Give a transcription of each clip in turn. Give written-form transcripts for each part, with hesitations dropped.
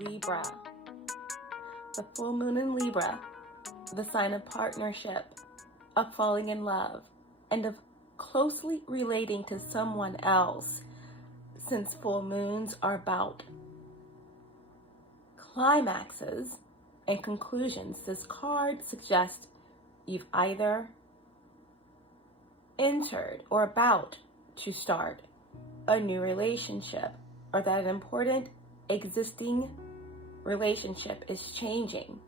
Libra. The full moon in Libra, the sign of partnership, of falling in love, and of closely relating to someone else. Since full moons are about climaxes and conclusions, this card suggests you've either entered or about to start a new relationship, or that an important existing relationship is changing.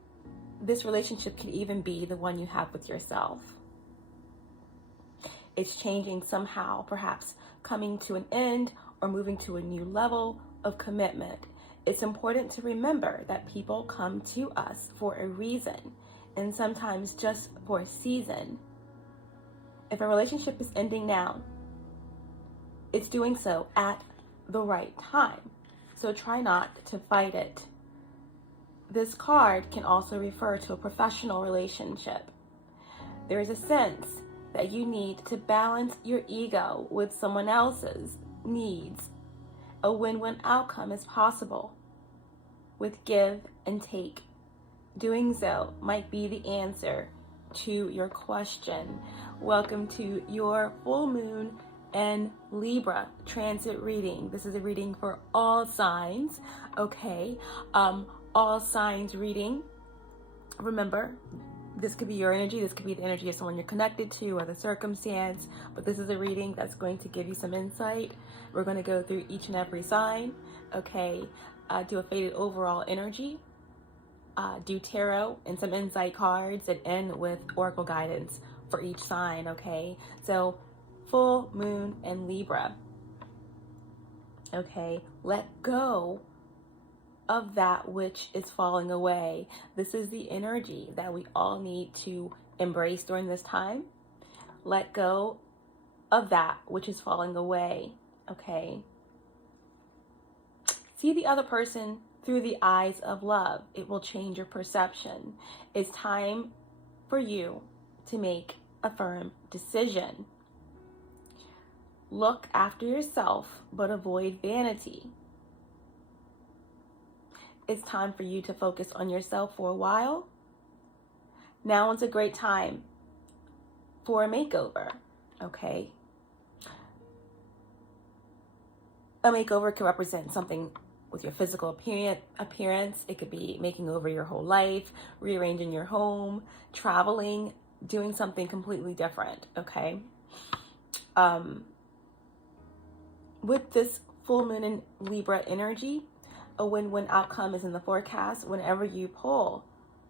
This relationship could even be the one you have with yourself. It's changing somehow, perhaps coming to an end or moving to a new level of commitment. It's important to remember that people come to us for a reason, and sometimes just for a season. If a relationship is ending now, it's doing so at the right time. So try not to fight it. This card can also refer to a professional relationship. There is a sense that you need to balance your ego with someone else's needs. A win-win outcome is possible with give and take. Doing so might be the answer to your question. Welcome to your full moon and Libra transit reading. This is a reading for all signs, okay? All signs reading. Remember, this could be your energy, this could be the energy of someone you're connected to or the circumstance, but this is a reading that's going to give you some insight. We're going to go through each and every sign, okay? Do a faded overall energy, do tarot and some insight cards, and end with oracle guidance for each sign, okay? So full moon and Libra, okay? Let go of that which is falling away. This is the energy that we all need to embrace during this time. Let go of that which is falling away, okay? See the other person through the eyes of love. It will change your perception. It's time for you to make a firm decision. Look after yourself, but avoid vanity. It's time for you to focus on yourself for a while. Now is a great time for a makeover, okay? A makeover can represent something with your physical appearance. It could be making over your whole life, rearranging your home, traveling, doing something completely different, okay? With this full moon in Libra energy, a win-win outcome is in the forecast. Whenever you pull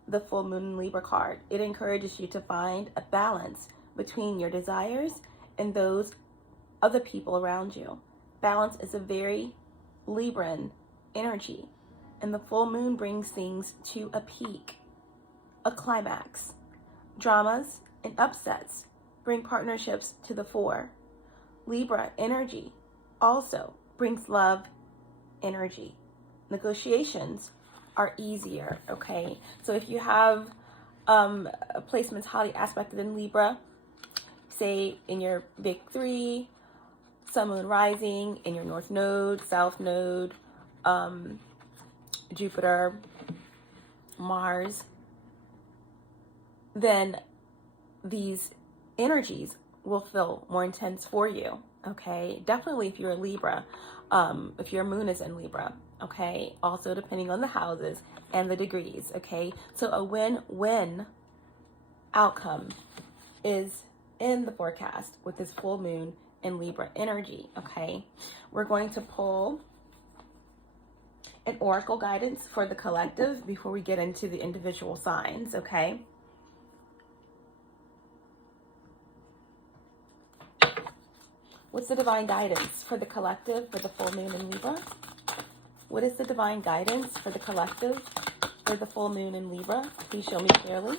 the full moon in Libra card, it encourages you to find a balance between your desires and those of the people around you. Balance is a very Libran energy, and the full moon brings things to a peak, a climax. Dramas and upsets bring partnerships to the fore. Libra energy also brings love energy. Negotiations are easier, okay? So if you have placements highly aspected in Libra, say in your big three, Sun, Moon, Rising, in your North Node, South Node, Jupiter, Mars, then these energies will feel more intense for you, okay? Definitely if you're a Libra, if your moon is in Libra, okay? Also depending on the houses and the degrees, okay? So a win-win outcome is in the forecast with this full moon in Libra energy, okay? We're going to pull an oracle guidance for the collective before we get into the individual signs, okay? What's the divine guidance for the collective for the full moon in Libra? What is the divine guidance for the collective for the full moon in Libra? Please show me clearly.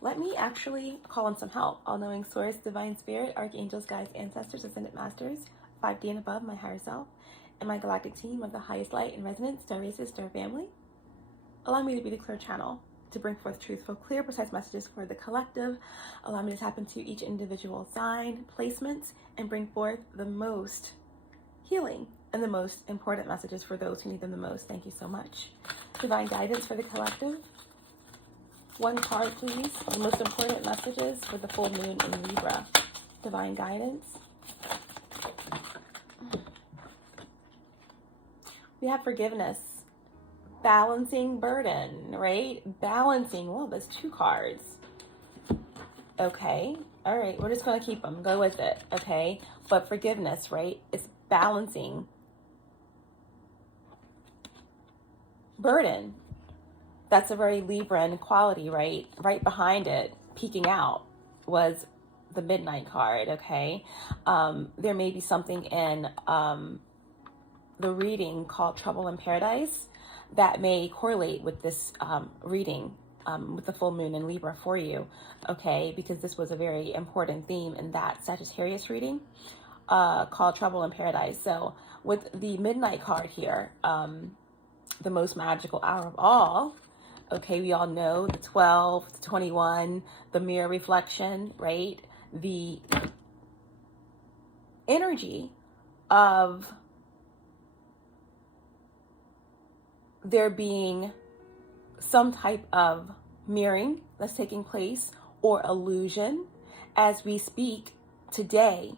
Let me actually call on some help. All-knowing source, divine spirit, archangels, guides, ancestors, ascended masters, 5D and above, my higher self, and my galactic team of the highest light and resonance, star races, star family. Allow me to be the clear channel to bring forth truthful, clear, precise messages for the collective. Allow me to tap into each individual sign, placements, and bring forth the most healing and the most important messages for those who need them the most. Thank you so much. Divine guidance for the collective. One card, please. The most important messages for the full moon in Libra. Divine guidance. We have forgiveness. Balancing burden, right? Balancing. Well, there's 2 cards. Okay. All right. We're just going to keep them. Go with it. Okay. But forgiveness, right? It's balancing burden. That's a very Libran quality, right? Right behind it, peeking out, was the Midnight card, okay? There may be something in the reading called Trouble in Paradise that may correlate with this reading with the full moon in Libra for you, okay? Because this was a very important theme in that Sagittarius reading called Trouble in Paradise. So with the Midnight card here, the most magical hour of all, okay, we all know the 12, the 21, the mirror reflection, right? The energy of there being some type of mirroring that's taking place or illusion as we speak today.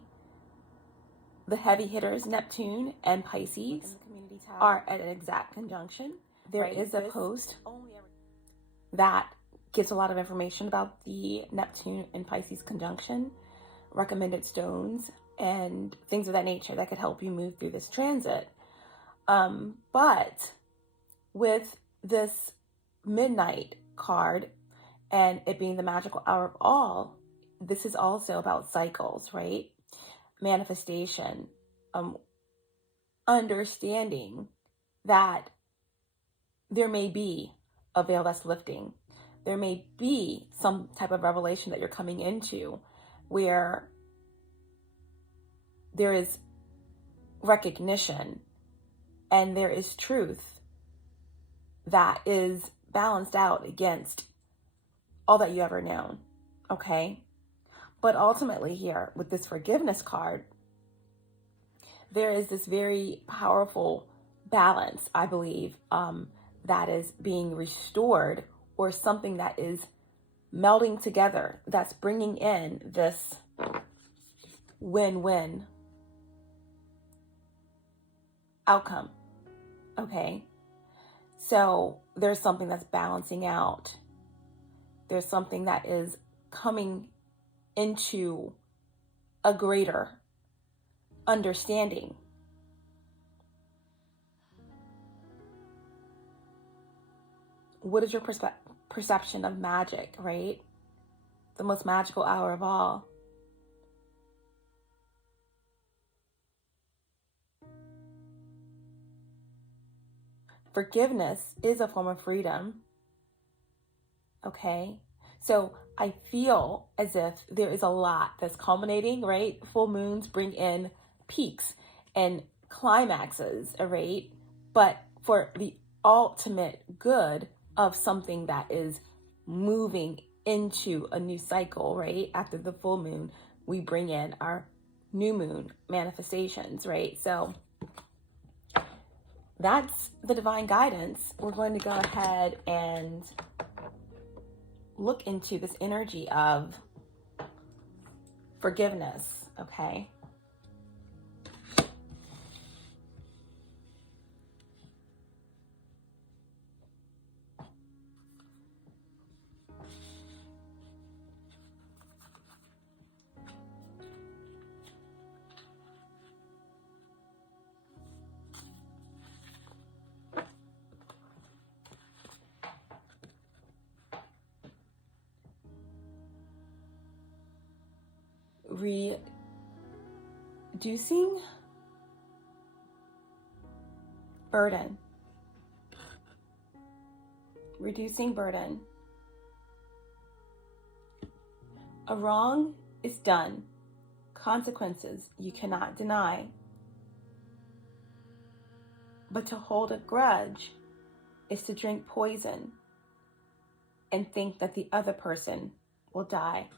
The heavy hitters, Neptune and Pisces, are at an exact conjunction. There is a post that gives a lot of information about the Neptune and Pisces conjunction, recommended stones, and things of that nature that could help you move through this transit. But with this Midnight card and it being the magical hour of all, this is also about cycles, right? Manifestation, understanding that there may be a veil that's lifting. There may be some type of revelation that you're coming into where there is recognition and there is truth that is balanced out against all that you ever known, okay? But ultimately here, with this forgiveness card, there is this very powerful balance, I believe, that is being restored, or something that is melding together, that's bringing in this win-win outcome, okay? So there's something that's balancing out. There's something that is coming into a greater understanding. What is your perception of magic, right? The most magical hour of all. Forgiveness is a form of freedom, okay? So I feel as if there is a lot that's culminating, right? Full moons bring in peaks and climaxes, right? But for the ultimate good of something that is moving into a new cycle, right? After the full moon, we bring in our new moon manifestations, right? So that's the divine guidance. We're going to go ahead and look into this energy of forgiveness, okay? Reducing burden. Reducing burden. A wrong is done. Consequences you cannot deny. But to hold a grudge is to drink poison and think that the other person will die.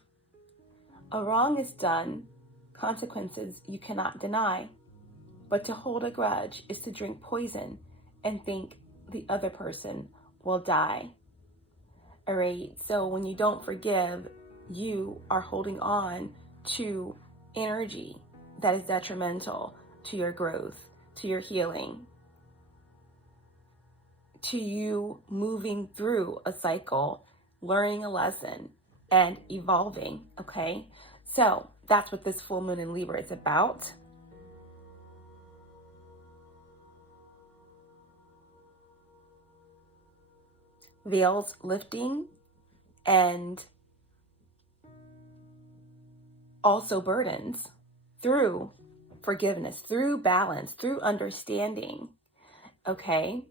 A wrong is done. Consequences you cannot deny. But to hold a grudge is to drink poison and think the other person will die. All right, so when you don't forgive, you are holding on to energy that is detrimental to your growth, to your healing, to you moving through a cycle, learning a lesson, and evolving, okay? So that's what this full moon in Libra is about. Veils lifting and also burdens through forgiveness, through balance, through understanding, okay?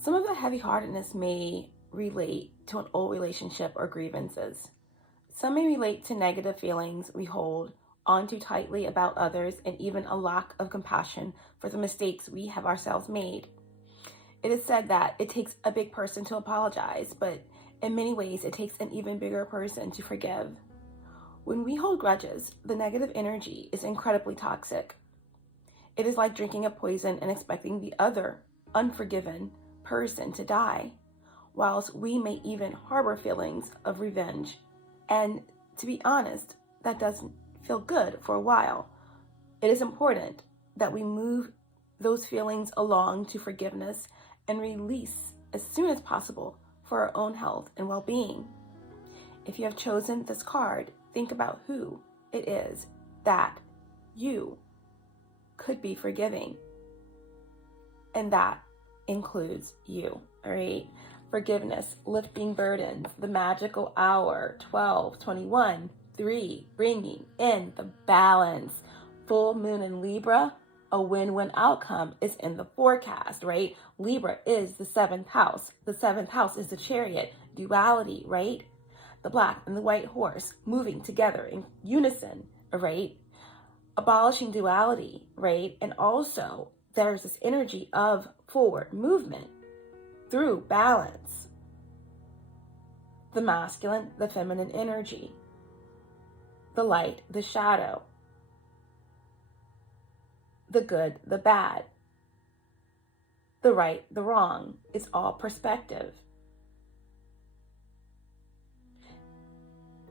Some of the heavy-heartedness may relate to an old relationship or grievances. Some may relate to negative feelings we hold on too tightly about others, and even a lack of compassion for the mistakes we have ourselves made. It is said that it takes a big person to apologize, but in many ways it takes an even bigger person to forgive. When we hold grudges, the negative energy is incredibly toxic. It is like drinking a poison and expecting the other unforgiven person to die, whilst we may even harbor feelings of revenge. And to be honest, that doesn't feel good for a while. It is important that we move those feelings along to forgiveness and release as soon as possible for our own health and well-being. If you have chosen this card, think about who it is that you could be forgiving. And that includes you, all right? Forgiveness, lifting burdens, the magical hour, 12, 21, 3, bringing in the balance. Full moon in Libra, a win-win outcome is in the forecast, right? Libra is the 7th house. The 7th house is the Chariot, duality, right? The black and the white horse moving together in unison, right? Abolishing duality, right? And also there's this energy of forward movement through balance. The masculine, the feminine energy, the light, the shadow, the good, the bad, the right, the wrong. It's all perspective.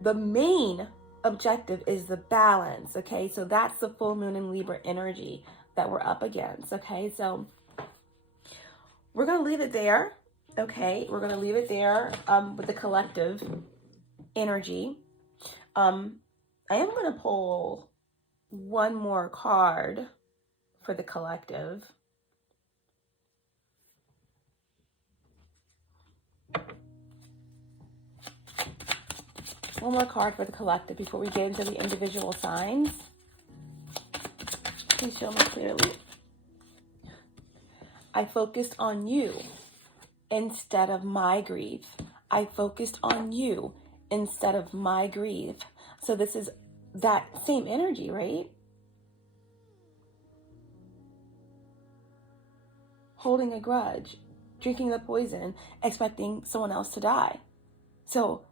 The main objective is the balance, okay? So that's the full moon in Libra energy that we're up against, okay? So we're going to leave it there, okay? We're going to leave it there with the collective energy. I am going to pull one more card for the collective. One more card for the collective before we get into the individual signs. Please show me clearly. I focused on you instead of my grief. I focused on you instead of my grief. So this is that same energy, right? Holding a grudge, drinking the poison, expecting someone else to die. So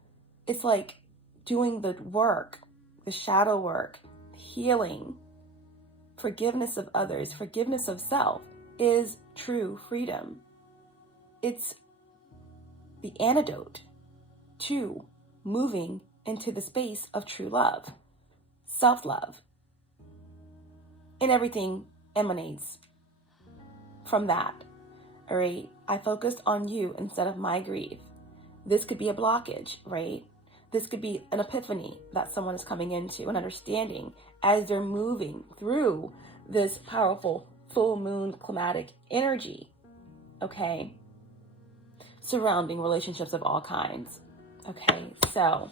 it's like doing the work, the shadow work, healing, forgiveness of others, forgiveness of self is true freedom. It's the antidote to moving into the space of true love, self-love. And everything emanates from that, all right? I focused on you instead of my grief. This could be a blockage, right? This could be an epiphany that someone is coming into, an understanding as they're moving through this powerful full moon climatic energy, okay? Surrounding relationships of all kinds, okay? So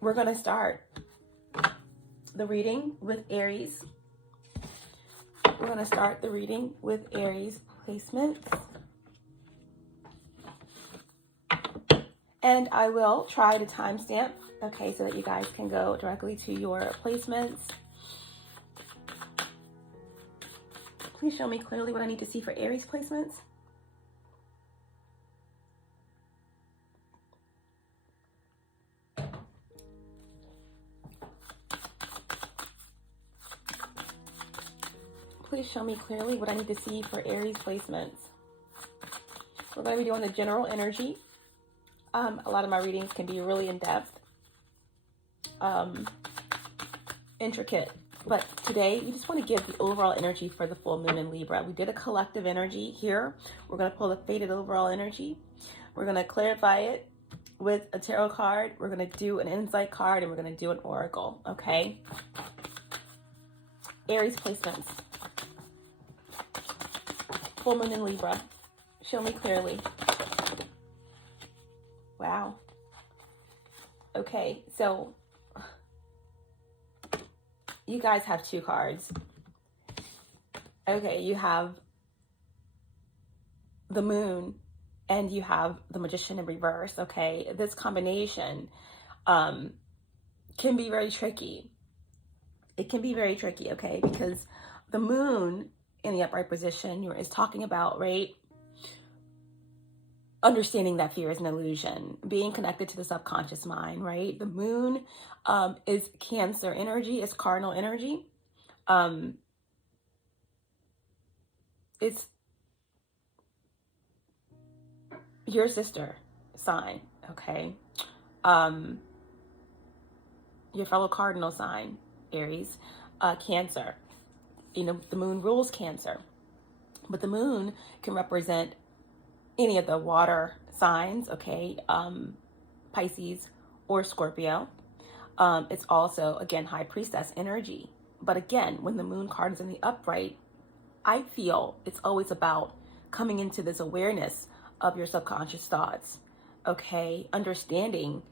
we're going to start the reading with Aries. We're going to start the reading with Aries placements. And I will try to timestamp, okay, so that you guys can go directly to your placements. Please show me clearly what I need to see for Aries placements. Please show me clearly what I need to see for Aries placements. We're going to be doing the general energy. A lot of my readings can be really in-depth, intricate. But today, you just want to give the overall energy for the full moon in Libra. We did a collective energy here. We're going to pull the faded overall energy. We're going to clarify it with a tarot card. We're going to do an insight card, and we're going to do an oracle, okay? Aries placements. Full moon in Libra. Show me clearly. Wow. Okay, so you guys have two cards. Okay, you have the moon and you have the magician in reverse, okay? This combination can be very tricky. It can be very tricky, okay? Because the moon in the upright position is talking about, right? Understanding that fear is an illusion, being connected to the subconscious mind, right? The moon is Cancer energy, it's cardinal energy. It's your sister sign, okay? Your fellow cardinal sign, Aries, Cancer. You know, the moon rules Cancer, but the moon can represent any of the water signs, okay? Pisces or Scorpio. It's also, again, high priestess energy. But again, when the moon card is in the upright, I feel it's always about coming into this awareness of your subconscious thoughts, okay? Understanding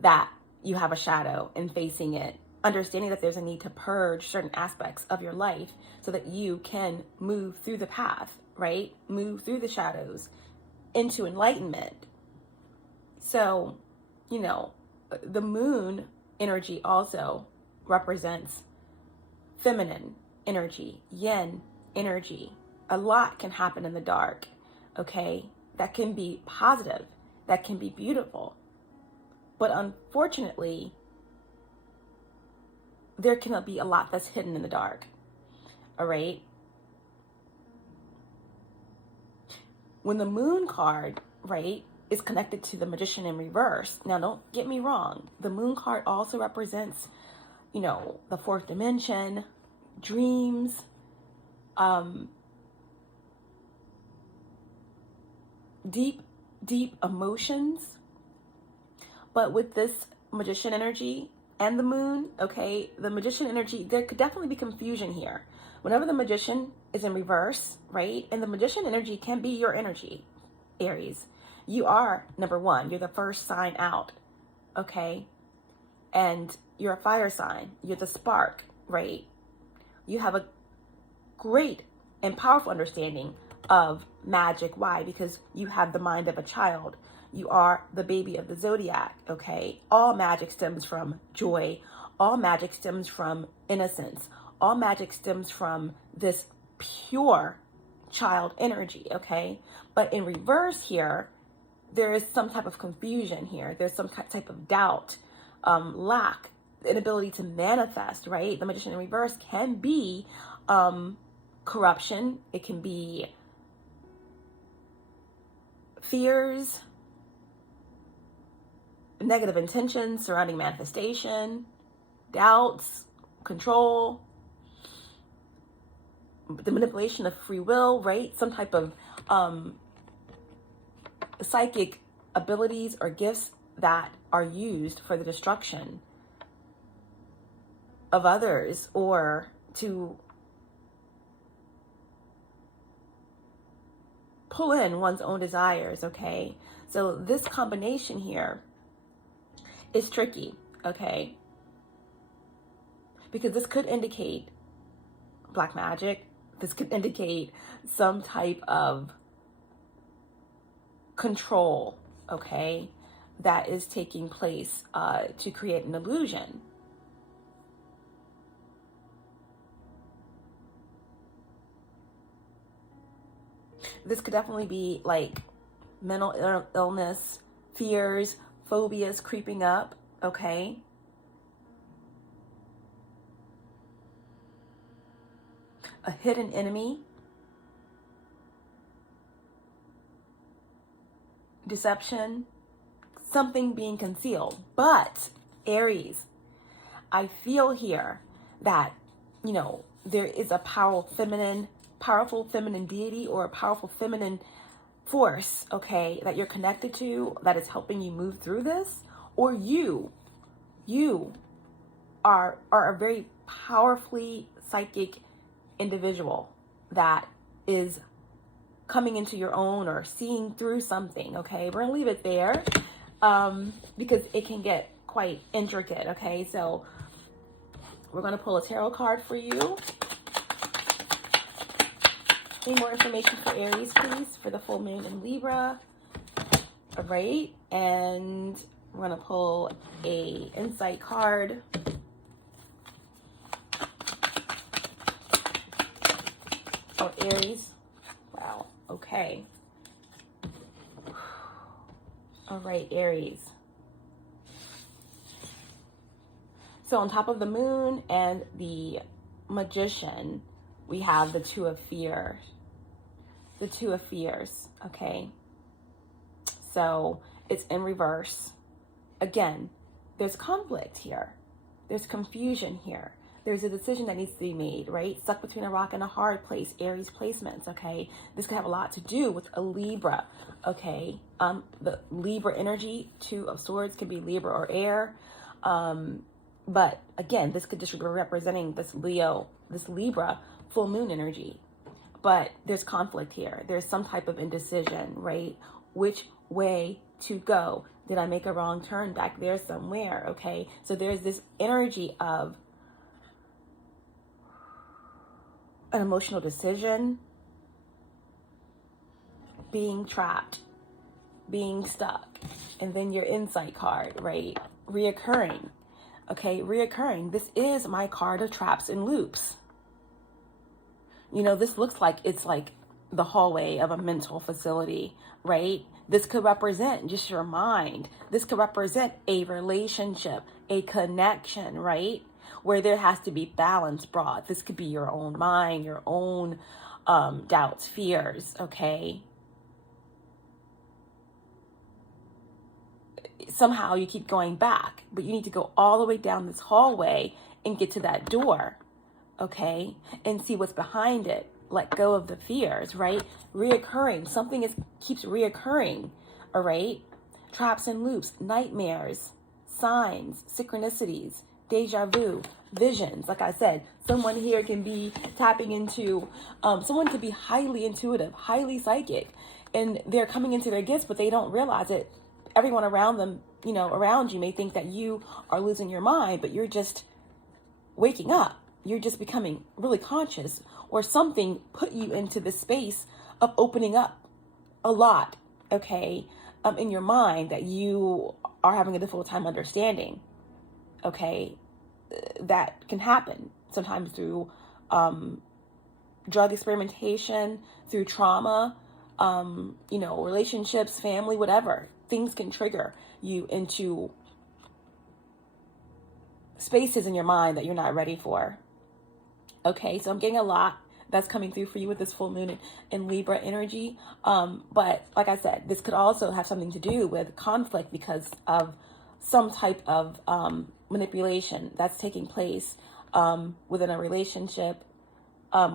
that you have a shadow and facing it. Understanding that there's a need to purge certain aspects of your life so that you can move through the path, right? Move through the shadows into enlightenment. So, you know, the moon energy also represents feminine energy, yin energy. A lot can happen in the dark, okay? That can be positive, that can be beautiful. But unfortunately, there cannot be a lot that's hidden in the dark, all right? When the moon card, right, is connected to the magician in reverse, now don't get me wrong, the moon card also represents, you know, the fourth dimension, dreams, deep emotions. But with this magician energy and the moon, okay, the magician energy, there could definitely be confusion here. Whenever the magician is in reverse, right, and the magician energy can be your energy, Aries. You are, number one, you're the first sign out, okay? And you're a fire sign. You're the spark, right? You have a great and powerful understanding of magic. Why? Because you have the mind of a child. You are the baby of the zodiac, okay? All magic stems from joy. All magic stems from innocence. All magic stems from this pure child energy, okay? But in reverse here, there is some type of confusion here. There's some type of doubt, lack, inability to manifest, right? The magician in reverse can be corruption. It can be fears, negative intentions surrounding manifestation, doubts, control, the manipulation of free will, right? Some type of psychic abilities or gifts that are used for the destruction of others or to pull in one's own desires, okay? So this combination here is tricky, okay? Because this could indicate black magic. This could indicate some type of control, okay, that is taking place to create an illusion. This could definitely be like mental illness, fears, phobias creeping up, okay? A hidden enemy, deception, something being concealed. But Aries, I feel here that, you know, there is a powerful feminine deity or a powerful feminine force, okay, that you're connected to that is helping you move through this, or you are a very powerfully psychic individual that is coming into your own or seeing through something, okay? We're gonna leave it there because it can get quite intricate, okay? So we're gonna pull a tarot card for you. Any more information for Aries, please, for the full moon in Libra. All right, and we're gonna pull a insight card. For Aries. Wow, okay. All right, Aries. So on top of the moon and the magician, we have the two of fear. The two of fears, okay? So it's in reverse. Again, there's conflict here. There's confusion here. There's a decision that needs to be made, right? Stuck between a rock and a hard place, Aries placements, okay? This could have a lot to do with a Libra, okay? The Libra energy, Two of Swords, could be Libra or air. But again, this could just be representing this Libra full moon energy. But there's conflict here. There's some type of indecision, right? Which way to go? Did I make a wrong turn back there somewhere? Okay, so there's this energy of an emotional decision, being trapped, being stuck, and then your insight card, right? Reoccurring. Okay, reoccurring. This is my card of traps and loops. You know, this looks like it's like the hallway of a mental facility, right? This could represent just your mind. This could represent a relationship, a connection, right? Where there has to be balance brought. This could be your own mind, your own doubts, fears, okay? Somehow you keep going back, but you need to go all the way down this hallway and get to that door, okay? And see what's behind it. Let go of the fears, right? Reoccurring. Something keeps reoccurring, all right? Traps and loops, nightmares, signs, synchronicities, deja vu, visions. Like I said, someone here can be tapping into, someone could be highly intuitive, highly psychic, and they're coming into their gifts, but they don't realize it. Everyone around them, you know, around you may think that you are losing your mind, but you're just waking up. You're just becoming really conscious, or something put you into the space of opening up a lot, okay, in your mind that you are having a difficult time understanding, okay? That can happen sometimes through drug experimentation, through trauma, you know, relationships, family, whatever. Things can trigger you into spaces in your mind that you're not ready for. Okay, so I'm getting a lot that's coming through for you with this full moon in Libra energy. But like I said, this could also have something to do with conflict because of some type of manipulation that's taking place within a relationship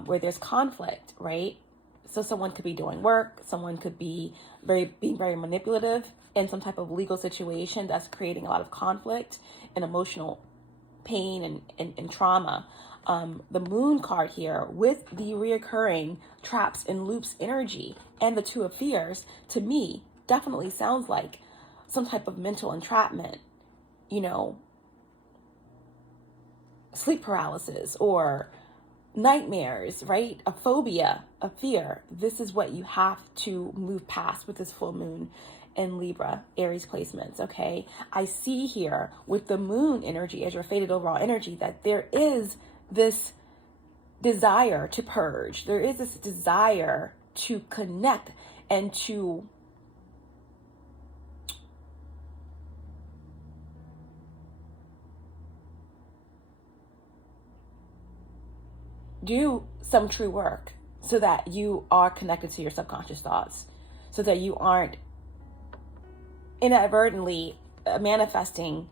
where there's conflict, right? So someone could be doing work, someone could be being very manipulative in some type of legal situation that's creating a lot of conflict and emotional pain and trauma. The moon card here with the reoccurring traps and loops energy and the two of fears, to me, definitely sounds like some type of mental entrapment, you know, sleep paralysis or nightmares, right? A phobia, a fear. This is what you have to move past with this full moon in Libra, Aries placements, okay? I see here with the moon energy as your fated overall energy that there is this desire to purge. There is this desire to connect and to do some true work so that you are connected to your subconscious thoughts, so that you aren't inadvertently manifesting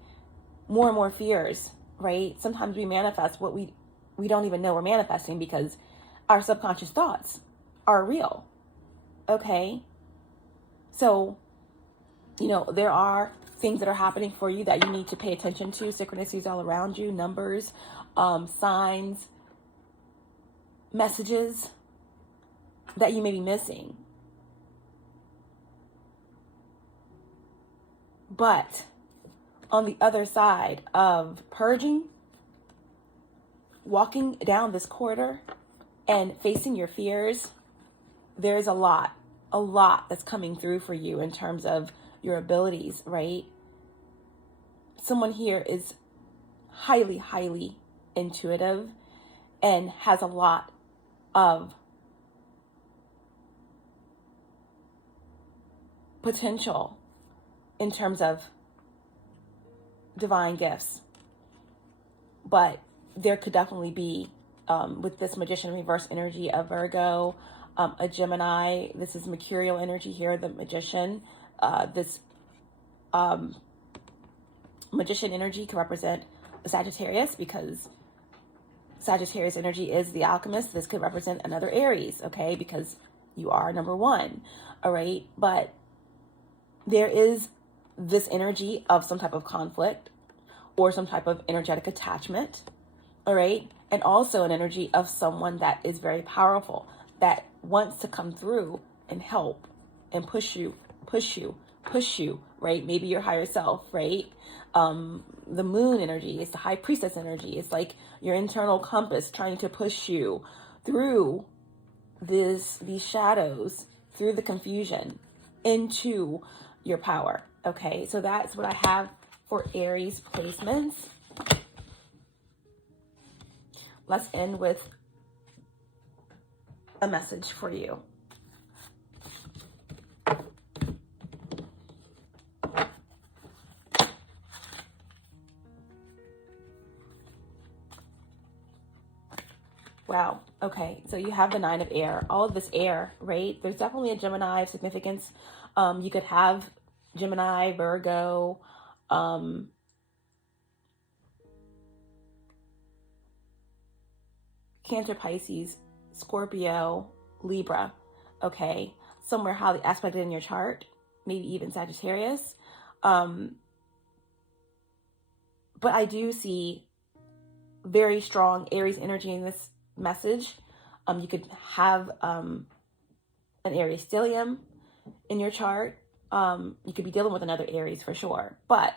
more and more fears, right? Sometimes we manifest what we don't even know we're manifesting because our subconscious thoughts are real, okay? So, you know, there are things that are happening for you that you need to pay attention to, synchronicities all around you, numbers, signs, messages that you may be missing. But on the other side of purging, walking down this corridor and facing your fears, there's a lot that's coming through for you in terms of your abilities, right? Someone here is highly, highly intuitive and has a lot of potential in terms of divine gifts. But there could definitely be, with this magician reverse energy, a Virgo, a Gemini. This is mercurial energy here, the magician. This magician energy can represent a Sagittarius, because Sagittarius energy is the alchemist. This could represent another Aries, okay, because you are number one, all right? But there is this energy of some type of conflict or some type of energetic attachment, all right? And also an energy of someone that is very powerful, that wants to come through and help and push you, right? Maybe your higher self, right? The moon energy is the high priestess energy. It's like your internal compass trying to push you through these shadows, through the confusion, into your power. Okay, so that's what I have for Aries placements. Let's end with a message for you. Wow. Okay. So you have the 9 of air, all of this air, right? There's definitely a Gemini of significance. You could have Gemini, Virgo, Cancer, Pisces, Scorpio, Libra. Okay. Somewhere highly aspected in your chart, maybe even Sagittarius. But I do see very strong Aries energy in this message. You could have an Aries stellium in your chart. You could be dealing with another Aries for sure, but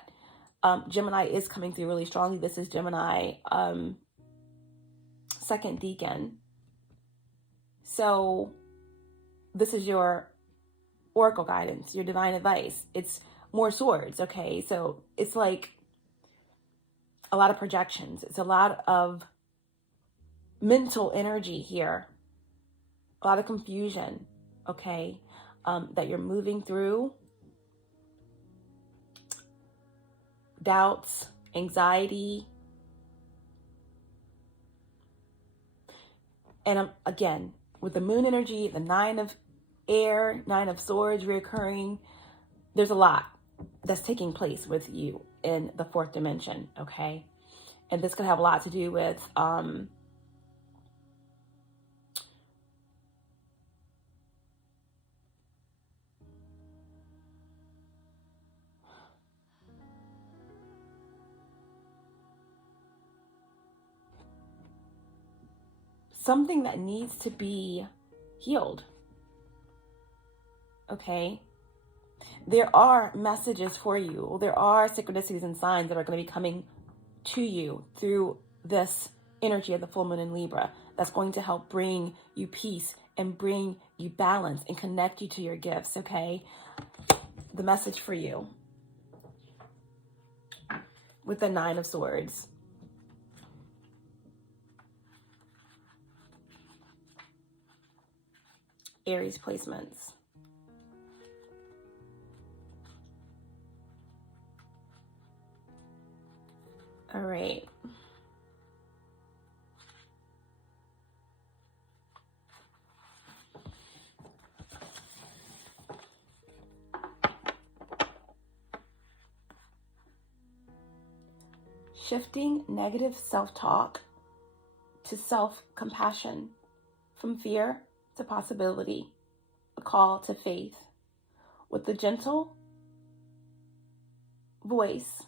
Gemini is coming through really strongly. This is Gemini second decan. So this is your oracle guidance, your divine advice. It's more swords, okay? So it's like a lot of projections. It's a lot of mental energy here, a lot of confusion, okay, that you're moving through, doubts, anxiety. And again, with the moon energy, the 9 of air, 9 of swords reoccurring, there's a lot that's taking place with you in the 4th dimension, okay? And this could have a lot to do with something that needs to be healed, okay? There are messages for you. There are synchronicities and signs that are going to be coming to you through this energy of the full moon in Libra that's going to help bring you peace and bring you balance and connect you to your gifts, okay? The message for you with the 9 of swords. Aries placements. All right. Shifting negative self-talk to self-compassion, from fear to possibility, a call to faith. With the gentle voice,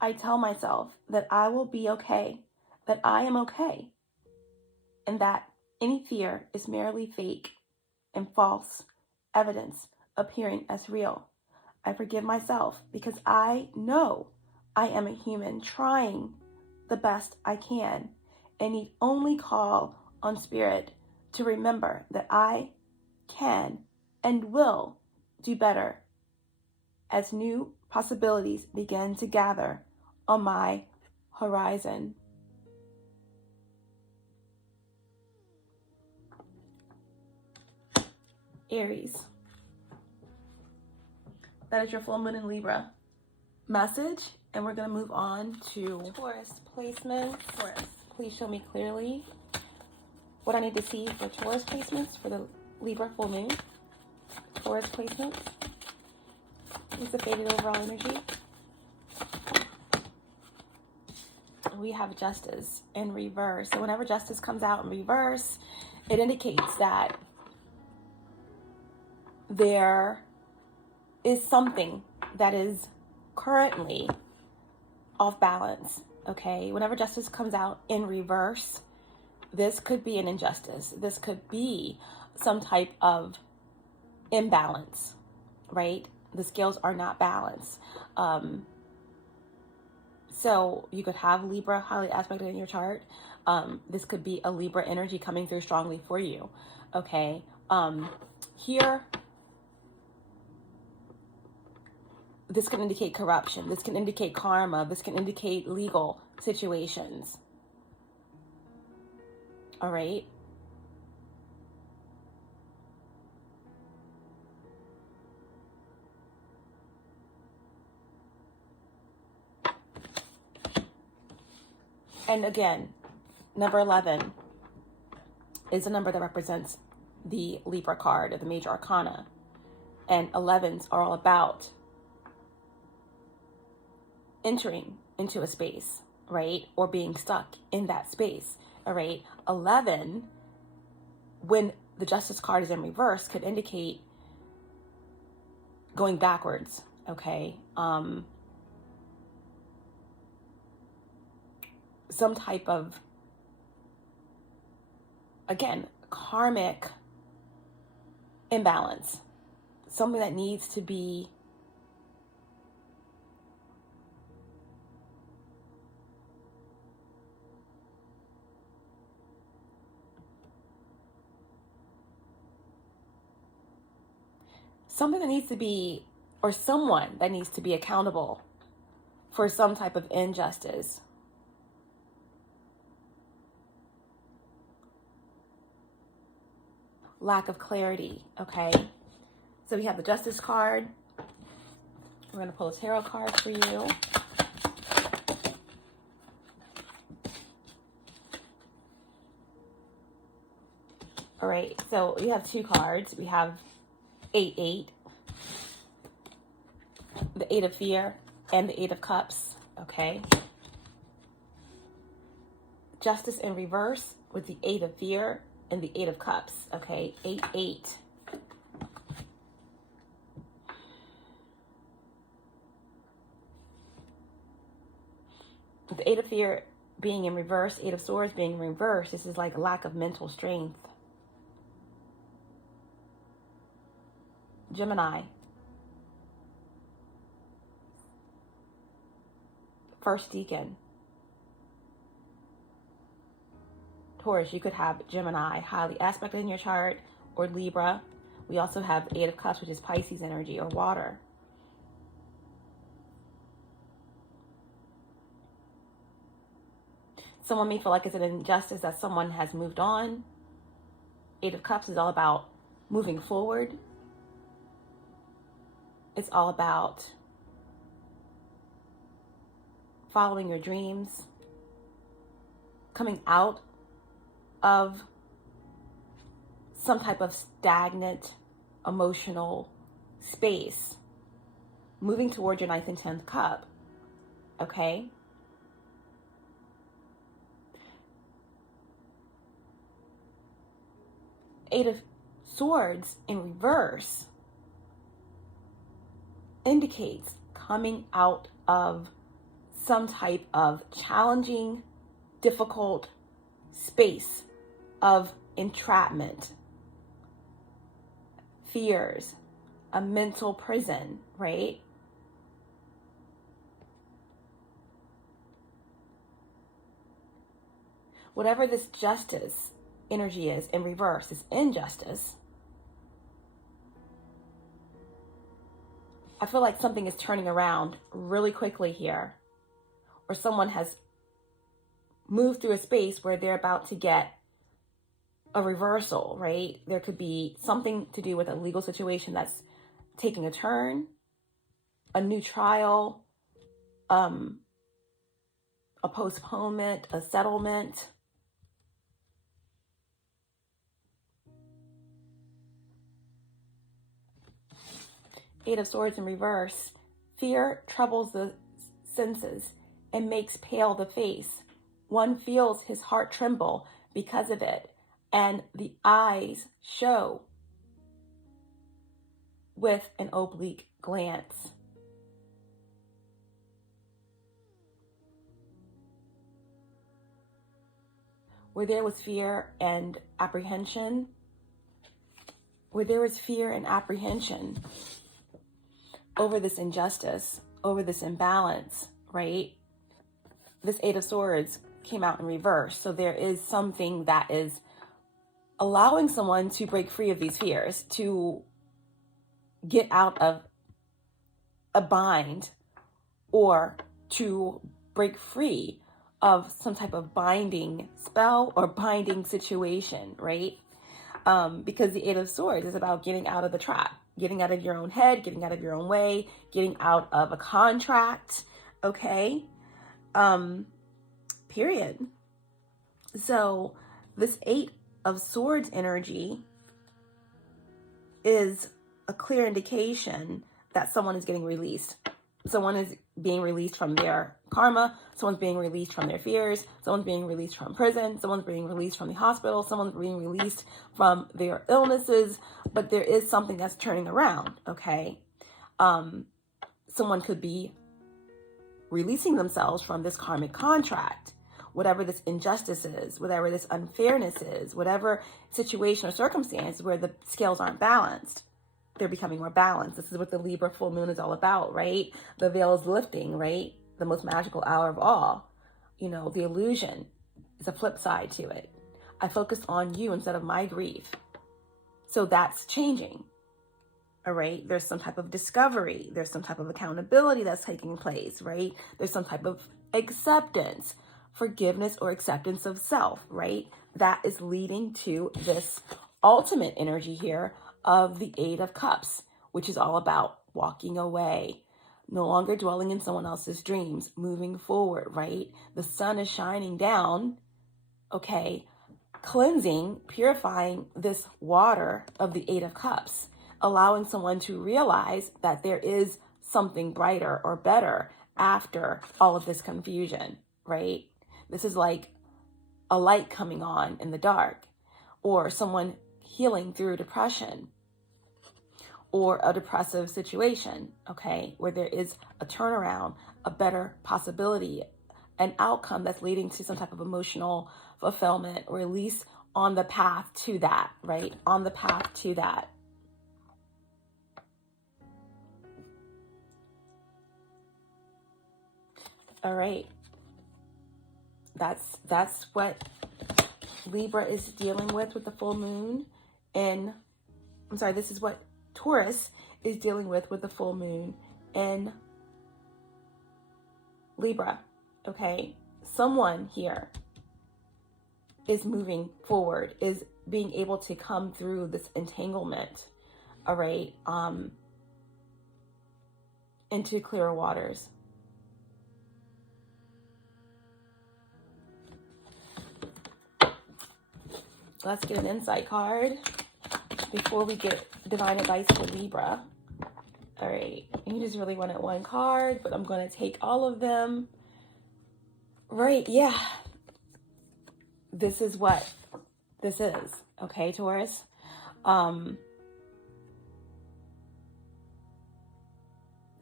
I tell myself that I will be okay, that I am okay, and that any fear is merely fake and false evidence appearing as real. I forgive myself because I know I am a human trying the best I can and need only call on Spirit to remember that I can and will do better as new possibilities begin to gather on my horizon. Aries. That is your full moon in Libra message. And we're going to move on to Taurus placements. Taurus, please show me clearly what I need to see for Taurus placements for the Libra full moon. Taurus placements. Is the faded overall energy. We have Justice in reverse. So whenever Justice comes out in reverse, it indicates that there is something that is currently off balance, okay? Whenever Justice comes out in reverse, this could be an injustice. This could be some type of imbalance, right? The scales are not balanced. So you could have Libra highly aspected in your chart. This could be a Libra energy coming through strongly for you, okay? Here, this can indicate corruption. This can indicate karma. This can indicate legal situations. All right? And again, number 11 is a number that represents the Libra card of the major arcana. And 11s are all about entering into a space, right? Or being stuck in that space, all right? 11, when the Justice card is in reverse, could indicate going backwards, okay? Some type of, again, karmic imbalance, something that needs to be or someone that needs to be accountable for some type of injustice. Lack of clarity, okay? So we have the Justice card. We're going to pull a tarot card for you. All right, so we have two cards. We have 8-8, the 8 of fear, and the 8 of cups, okay? Justice in reverse with the 8 of fear and the 8 of cups, okay? 8-8. The 8 of fear being in reverse, 8 of swords being in reverse, this is like a lack of mental strength. Gemini. First deacon. Taurus, you could have Gemini highly aspected in your chart, or Libra. We also have 8 of cups, which is Pisces energy or water. Someone may feel like it's an injustice that someone has moved on. 8 of cups is all about moving forward. It's all about following your dreams, coming out of some type of stagnant emotional space, moving toward your 9th and 10th cup, okay? Eight of Swords in reverse indicates coming out of some type of challenging, difficult space of entrapment, fears, a mental prison, right? Whatever this justice energy is in reverse, is injustice. I feel like something is turning around really quickly here, or someone has moved through a space where they're about to get a reversal, right? There could be something to do with a legal situation that's taking a turn, a new trial, a postponement, a settlement. Eight of Swords in reverse. Fear troubles the senses and makes pale the face. One feels his heart tremble because of it, and the eyes show with an oblique glance. Where there was fear and apprehension, over this injustice, over this imbalance, right? This Eight of Swords came out in reverse. So there is something that is allowing someone to break free of these fears, to get out of a bind, or to break free of some type of binding spell or binding situation, right? Because the Eight of Swords is about getting out of the trap, getting out of your own head, getting out of your own way, getting out of a contract, okay? Period. So this Eight of Swords energy is a clear indication that someone is getting released. Someone is being released from their karma. Someone's being released from their fears. Someone's being released from prison. Someone's being released from the hospital. Someone's being released from their illnesses. But there is something that's turning around, okay? Someone could be releasing themselves from this karmic contract, whatever this injustice is, whatever this unfairness is, whatever situation or circumstance where the scales aren't balanced. They're becoming more balanced. This is what the Libra full moon is all about, right? The veil is lifting, right? The most magical hour of all. You know, the illusion is a flip side to it. I focus on you instead of my grief. So that's changing, all right? There's some type of discovery. There's some type of accountability that's taking place, right? There's some type of acceptance, forgiveness, or acceptance of self, right? That is leading to this ultimate energy here of the Eight of Cups, which is all about walking away, no longer dwelling in someone else's dreams, moving forward, right? The sun is shining down, okay, cleansing, purifying this water of the Eight of Cups, allowing someone to realize that there is something brighter or better after all of this confusion, right? This is like a light coming on in the dark, or someone healing through depression, or a depressive situation, okay, where there is a turnaround, a better possibility, an outcome that's leading to some type of emotional fulfillment, or at least on the path to that, right? On the path to that. All right. That's what Libra is dealing with the full moon. And I'm sorry, this is what Taurus is dealing with the full moon in Libra, okay? Someone here is moving forward, is being able to come through this entanglement, all right, into clearer waters. Let's get an insight card before we get divine advice for Libra. All right, you just really wanted one card, but I'm going to take all of them. Right, yeah. This is what this is, okay, Taurus?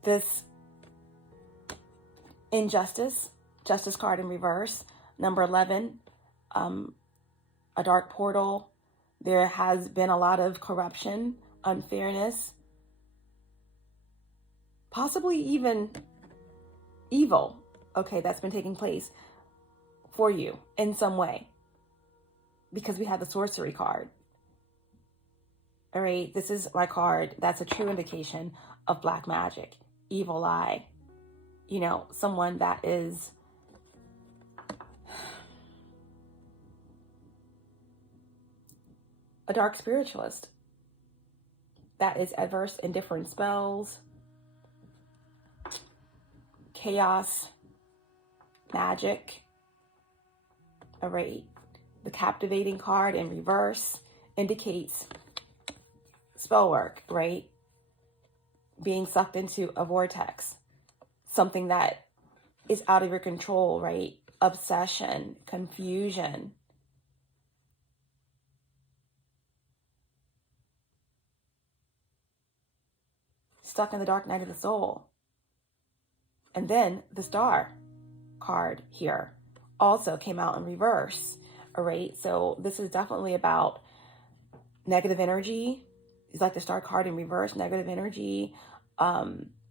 This injustice, justice card in reverse, number 11, a dark portal. There has been a lot of corruption, unfairness, possibly even evil, okay, that's been taking place for you in some way, because we have the sorcery card. All right, this is my card. That's a true indication of black magic, evil eye, you know, someone that is a dark spiritualist that is adverse in different spells, chaos, magic. All right, the captivating card in reverse indicates spell work, right? Being sucked into a vortex, something that is out of your control, right? Obsession, confusion. Stuck in the dark night of the soul. And then the Star card here also came out in reverse. All right, so this is definitely about negative energy. It's like the Star card in reverse, negative energy,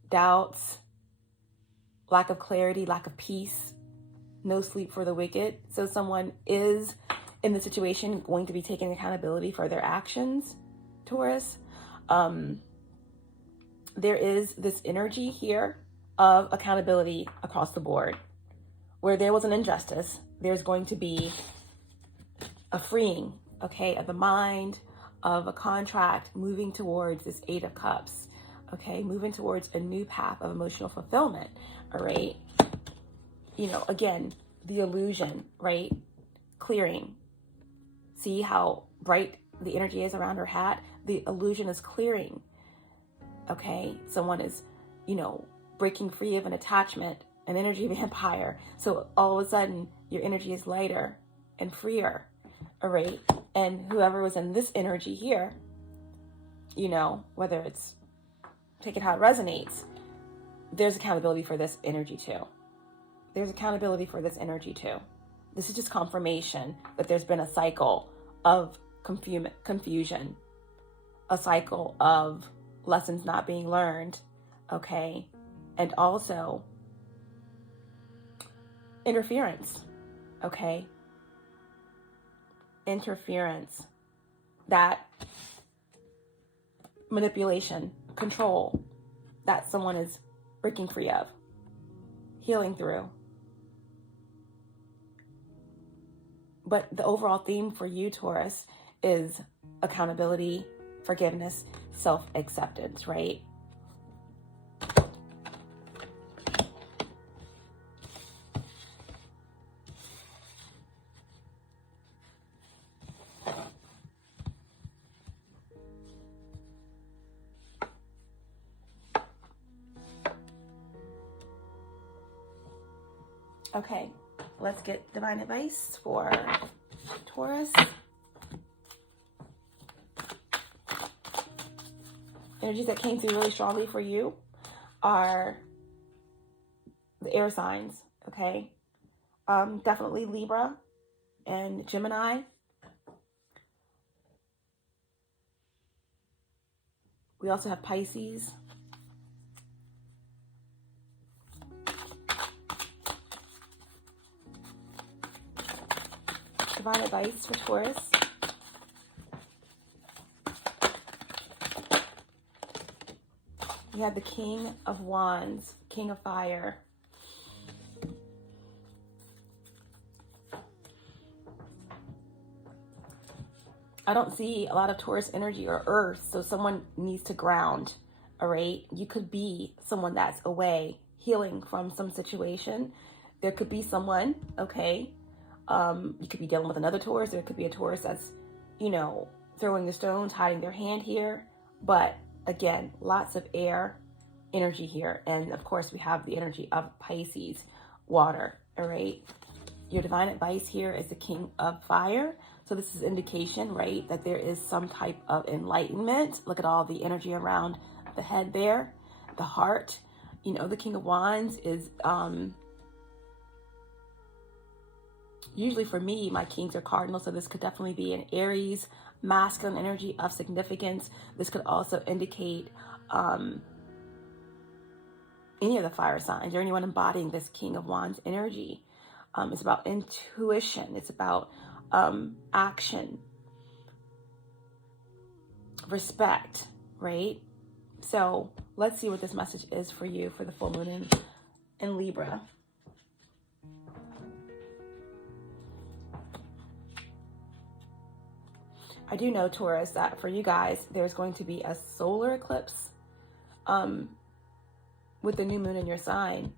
doubts, lack of clarity, lack of peace, no sleep for the wicked. So someone is in the situation going to be taking accountability for their actions, Taurus. There is this energy here of accountability across the board. Where there was an injustice, there's going to be a freeing, okay, of the mind, of a contract, moving towards this Eight of Cups, okay, moving towards a new path of emotional fulfillment, all right? You know, again, the illusion, right? Clearing. See how bright the energy is around her hat? The illusion is clearing, okay? Someone is, you know, breaking free of an attachment, an energy vampire. So all of a sudden, your energy is lighter and freer, all right? And whoever was in this energy here, you know, whether it's, take it how it resonates, there's accountability for this energy too. There's accountability for this energy too. This is just confirmation that there's been a cycle of confusion, a cycle of lessons not being learned, okay? And also interference, okay? Interference, that manipulation, control that someone is breaking free of, healing through. But the overall theme for you, Taurus, is accountability, forgiveness, self-acceptance, right? Okay, let's get divine advice for Taurus. Energies that came through really strongly for you are the air signs, okay? Definitely Libra and Gemini. We also have Pisces. Divine advice for Taurus. We have the King of Wands, King of Fire. I don't see a lot of Taurus energy or earth, so someone needs to ground, all right? You could be someone that's away, healing from some situation. There could be someone, okay? You could be dealing with another Taurus. There could be a Taurus that's, you know, throwing the stones, hiding their hand here. But again, lots of air energy here. And of course, we have the energy of Pisces, water, all right? Your divine advice here is the King of Fire. So this is indication, right, that there is some type of enlightenment. Look at all the energy around the head there, the heart. You know, the King of Wands is, usually for me, my kings are cardinal, so this could definitely be an Aries, masculine energy of significance. This could also indicate any of the fire signs or anyone embodying this King of Wands energy. It's about intuition. It's about action, respect, right? So let's see what this message is for you for the full moon in Libra. I do know, Taurus, that for you guys, there's going to be a solar eclipse with the new moon in your sign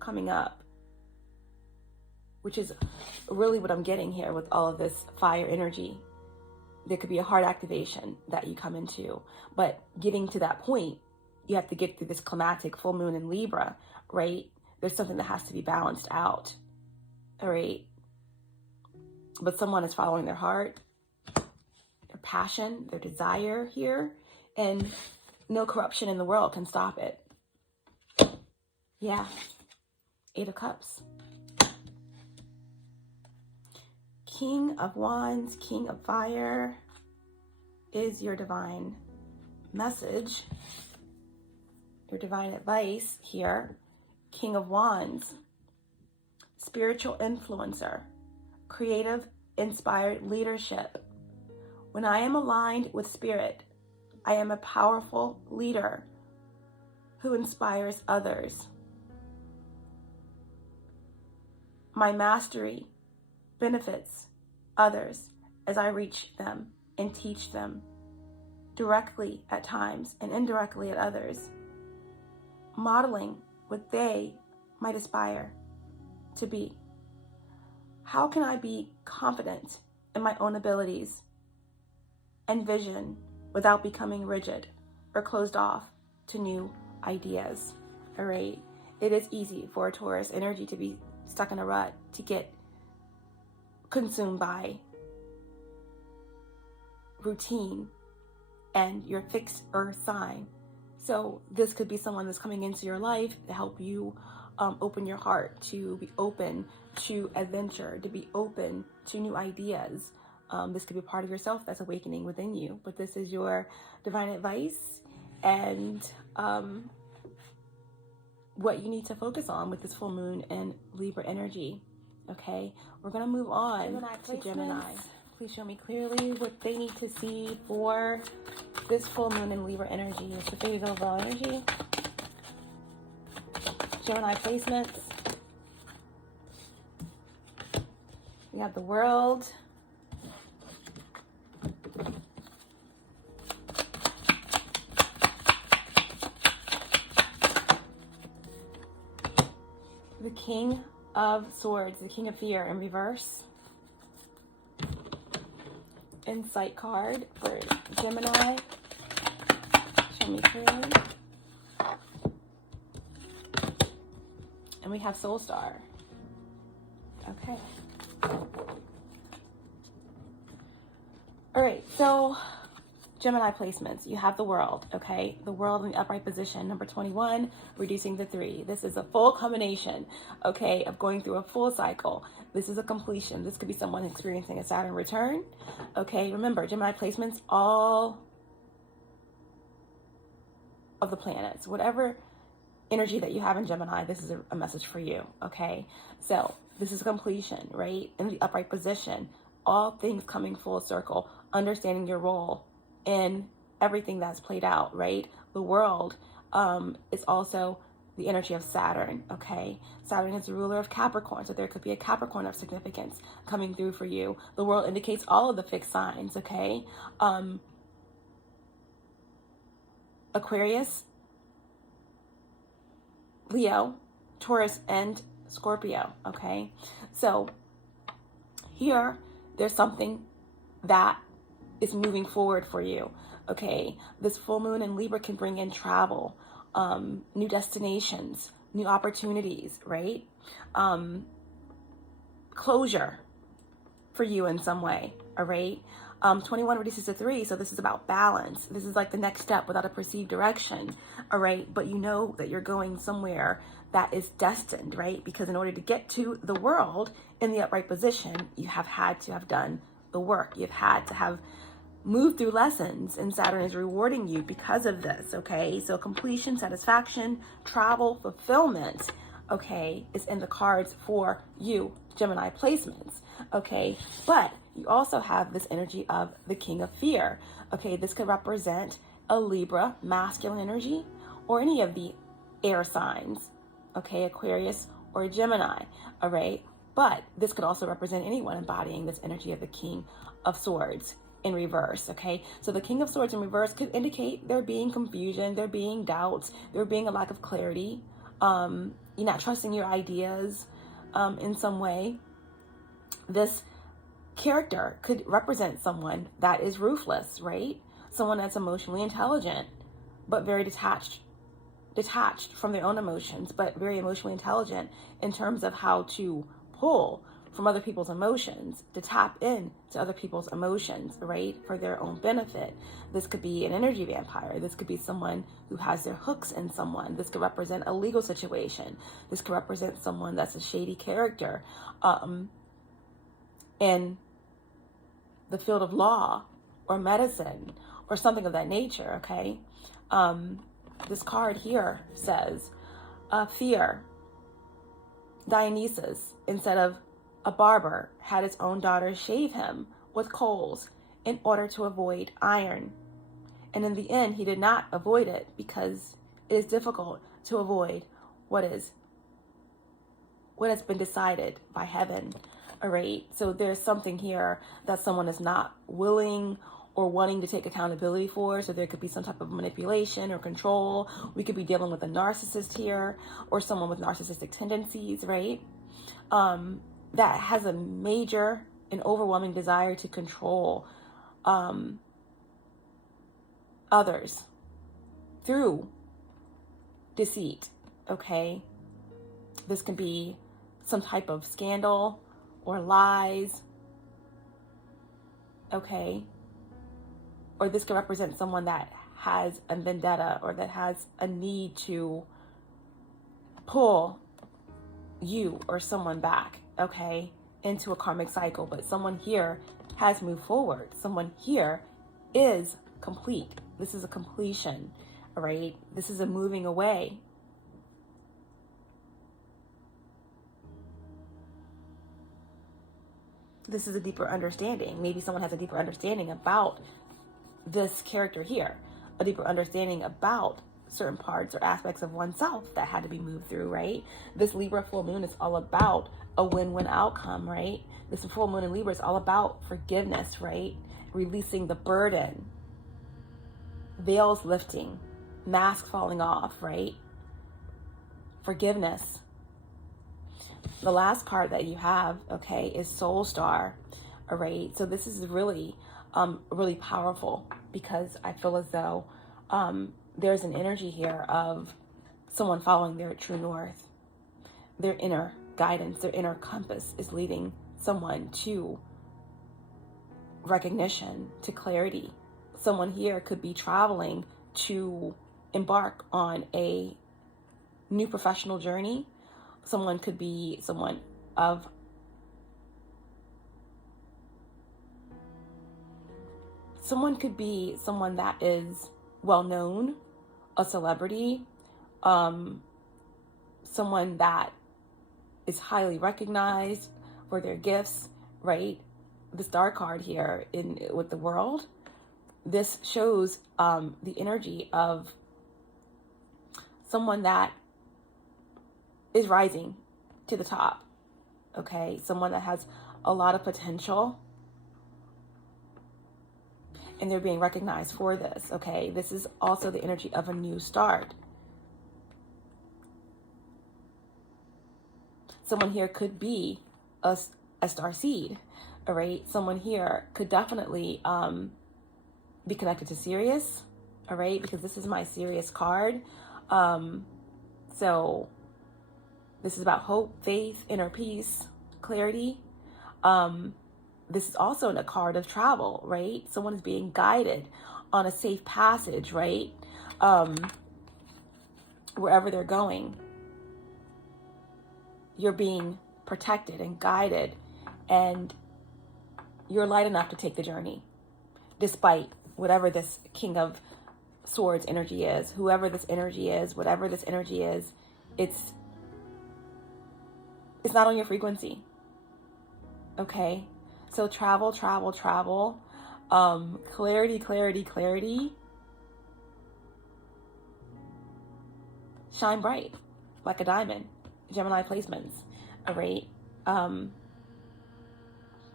coming up, which is really what I'm getting here with all of this fire energy. There could be a heart activation that you come into, but getting to that point, you have to get through this climatic full moon in Libra, right? There's something that has to be balanced out, all right? But someone is following their heart, their passion, their desire here, and no corruption in the world can stop it. Yeah. 8 of Cups. King of Wands, King of Fire is your divine message, your divine advice here. King of Wands, spiritual influencer, creative, inspired leadership. When I am aligned with spirit, I am a powerful leader who inspires others. My mastery benefits others as I reach them and teach them directly at times and indirectly at others, modeling what they might aspire to be. How can I be confident in my own abilities and vision without becoming rigid or closed off to new ideas? All right. It is easy for a Taurus energy to be stuck in a rut, to get consumed by routine and your fixed earth sign. So this could be someone that's coming into your life to help you open your heart, to be open to adventure, to be open to new ideas. This could be part of yourself that's awakening within you, but this is your divine advice and what you need to focus on with this full moon and Libra energy. Okay, we're going to move on to Gemini. Please show me clearly what they need to see for this full moon and Libra energy. It's the Virgo overall energy. Gemini placements. We have the World. The King of Swords, the King of Fear in reverse. Insight card for Gemini. Show me clearly. And we have Soul Star. Okay. All right, so Gemini placements. You have the World, okay? The World in the upright position, number 21, reducing the 3. This is a full combination, okay, of going through a full cycle. This is a completion. This could be someone experiencing a Saturn return, okay? Remember, Gemini placements, all of the planets, whatever energy that you have in Gemini, this is a message for you, okay? So this is completion, right? In the upright position, all things coming full circle, understanding your role in everything that's played out, right? The World is also the energy of Saturn, okay? Saturn is the ruler of Capricorn, so there could be a Capricorn of significance coming through for you. The world indicates all of the fixed signs, okay? Aquarius, Leo, Taurus, and Scorpio, okay? So here, there's something that is moving forward for you, okay? This full moon in Libra can bring in travel, new destinations, new opportunities, right? Closure for you in some way, all right? 21 reduces to 3, so this is about balance. This is like the next step without a perceived direction, all right? But you know that you're going somewhere that is destined, right? Because in order to get to the world in the upright position, you have had to have done the work. You've had to have moved through lessons, and Saturn is rewarding you because of this, okay? So completion, satisfaction, travel, fulfillment, okay, is in the cards for you, Gemini placements, okay? But you also have this energy of the King of Fear, okay? This could represent a Libra, masculine energy, or any of the air signs, okay? Aquarius or Gemini, all right? But this could also represent anyone embodying this energy of the King of Swords in reverse, okay? So the King of Swords in reverse could indicate there being confusion, there being doubts, there being a lack of clarity, you're not trusting your ideas in some way. This character could represent someone that is ruthless, right? Someone that's emotionally intelligent, but very detached from their own emotions, but very emotionally intelligent in terms of how to pull from other people's emotions, to tap in to other people's emotions, right? For their own benefit. This could be an energy vampire. This could be someone who has their hooks in someone. This could represent a legal situation. This could represent someone that's a shady character in the field of law or medicine or something of that nature, okay? This card here says, fear. Dionysus, instead of a barber, had his own daughter shave him with coals in order to avoid iron. And in the end, he did not avoid it because it is difficult to avoid what has been decided by heaven. All right. So there's something here that someone is not willing or wanting to take accountability for. So there could be some type of manipulation or control. We could be dealing with a narcissist here or someone with narcissistic tendencies, right? That has a major and overwhelming desire to control others through deceit, okay? This can be some type of scandal or lies, okay? Or this could represent someone that has a vendetta or that has a need to pull you or someone back, okay, into a karmic cycle. But someone here has moved forward. Someone here is complete. This is a completion, all right? This is a moving away. This is a deeper understanding. Maybe someone has a deeper understanding about this character here, a deeper understanding about certain parts or aspects of oneself that had to be moved through, right? This Libra full moon is all about a win-win outcome, right? This full moon in Libra is all about forgiveness, right? Releasing the burden, veils lifting, masks falling off, right? Forgiveness. The last card that you have, okay, is Soul Star, all right? So this is really powerful because I feel as though there's an energy here of someone following their true north. Their inner guidance, their inner compass is leading someone to recognition, to clarity. Someone here could be traveling to embark on a new professional journey. Someone could be someone that is well known, a celebrity, someone that is highly recognized for their gifts, right? The star card here with the world, this shows the energy of someone that is rising to the top. Okay, someone that has a lot of potential, and they're being recognized for this. Okay, this is also the energy of a new start. Someone here could be a star seed. All right, someone here could definitely be connected to Sirius. All right, because this is my Sirius card. So this is about hope, faith, inner peace, clarity. This is also a card of travel, right? Someone is being guided on a safe passage, right? Wherever they're going, you're being protected and guided, and you're light enough to take the journey, despite whatever this King of Swords energy is, whoever this energy is, whatever this energy is, it's not on your frequency. Okay? So travel, travel, travel. Clarity, clarity, clarity. Shine bright like a diamond. Gemini placements. All right?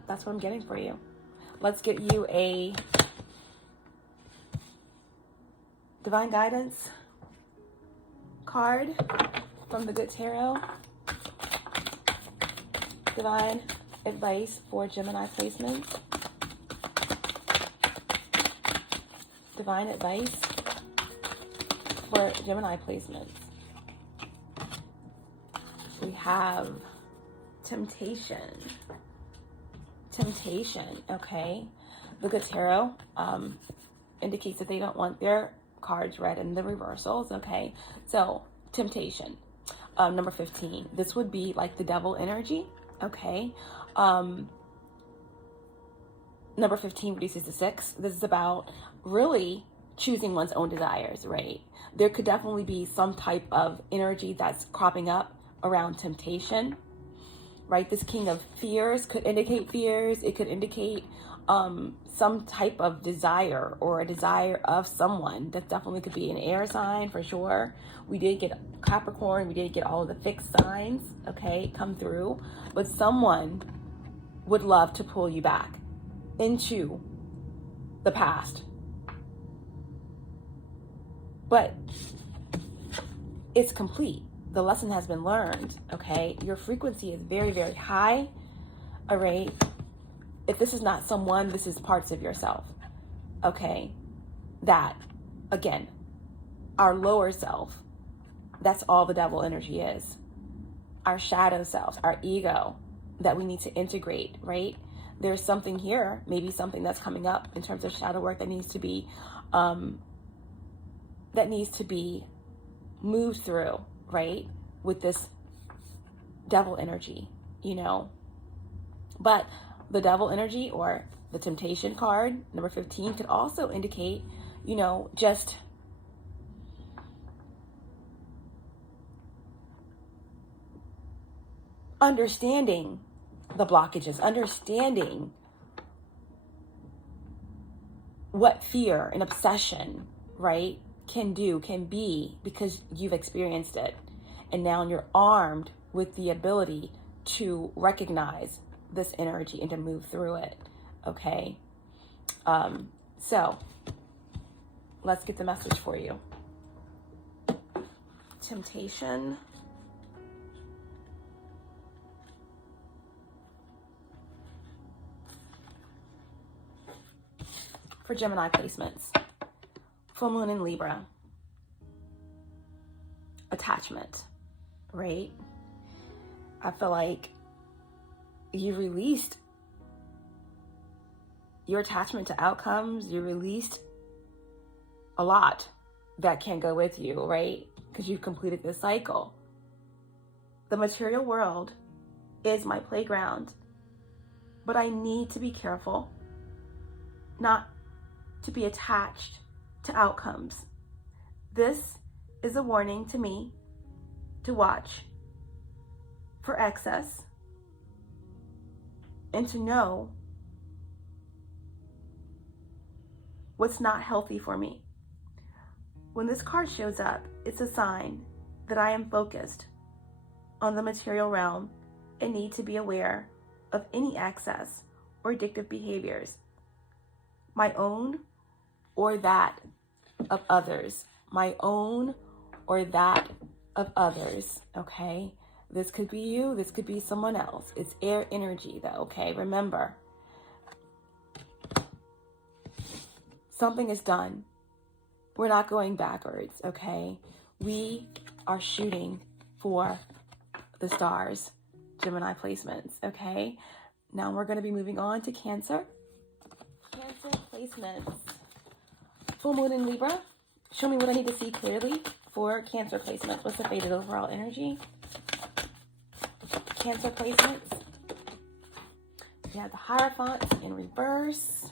That's what I'm getting for you. Let's get you a Divine Guidance card from the Good Tarot. Divine advice for Gemini placements. Divine advice for Gemini placements. We have temptation. Temptation, okay. The Good Tarot indicates that they don't want their cards read in the reversals, okay. So, temptation. Number 15. This would be like the devil energy, okay. Number 15 reduces to 6. This is about really choosing one's own desires, right? There could definitely be some type of energy that's cropping up around temptation, right? This King of Fears could indicate fears. It could indicate some type of desire or a desire of someone. That definitely could be an air sign for sure. We did get Capricorn. We did get all of the fixed signs, okay, come through. But someone would love to pull you back into the past. But it's complete. The lesson has been learned, okay? Your frequency is very, very high, all right? If this is not someone, this is parts of yourself, okay? That, again, our lower self, that's all the devil energy is. Our shadow self, our ego that we need to integrate, right? There's something here, maybe something that's coming up in terms of shadow work that needs to be moved through, right? With this devil energy, you know. But the devil energy or the temptation card, number 15, could also indicate, you know, just understanding the blockages, understanding what fear and obsession, right, can be, because you've experienced it. And now you're armed with the ability to recognize this energy and to move through it, okay? So let's get the message for you. Temptation. For Gemini placements. Full moon in Libra. Attachment, right? I feel like you released your attachment to outcomes. You released a lot that can't go with you, right? Because you've completed this cycle. The material world is my playground, but I need to be careful not to be attached to outcomes. This is a warning to me to watch for excess and to know what's not healthy for me. When this card shows up, it's a sign that I am focused on the material realm and need to be aware of any excess or addictive behaviors, my own or that of others, my own or that of others, okay? This could be you, this could be someone else. It's air energy though, okay? Remember, something is done. We're not going backwards, okay? We are shooting for the stars, Gemini placements, okay? Now we're going to be moving on to Cancer. Cancer placements. Full moon in Libra. Show me what I need to see clearly for Cancer placements. What's the faded overall energy? Cancer placements. You have the Hierophant in reverse.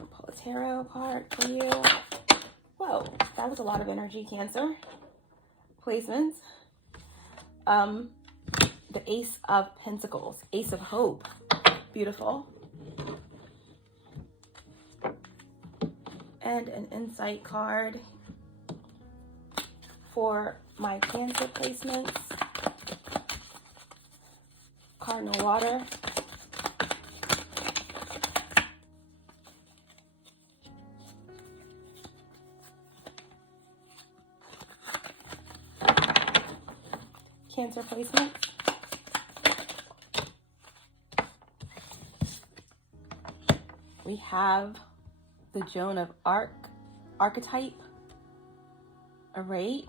I'll pull a tarot card for you. Whoa, that was a lot of energy, Cancer placements. The Ace of Pentacles, Ace of Hope, beautiful. And an insight card for my Cancer placements. Cardinal Water. Cancer placements. We have the Joan of Arc archetype. All right.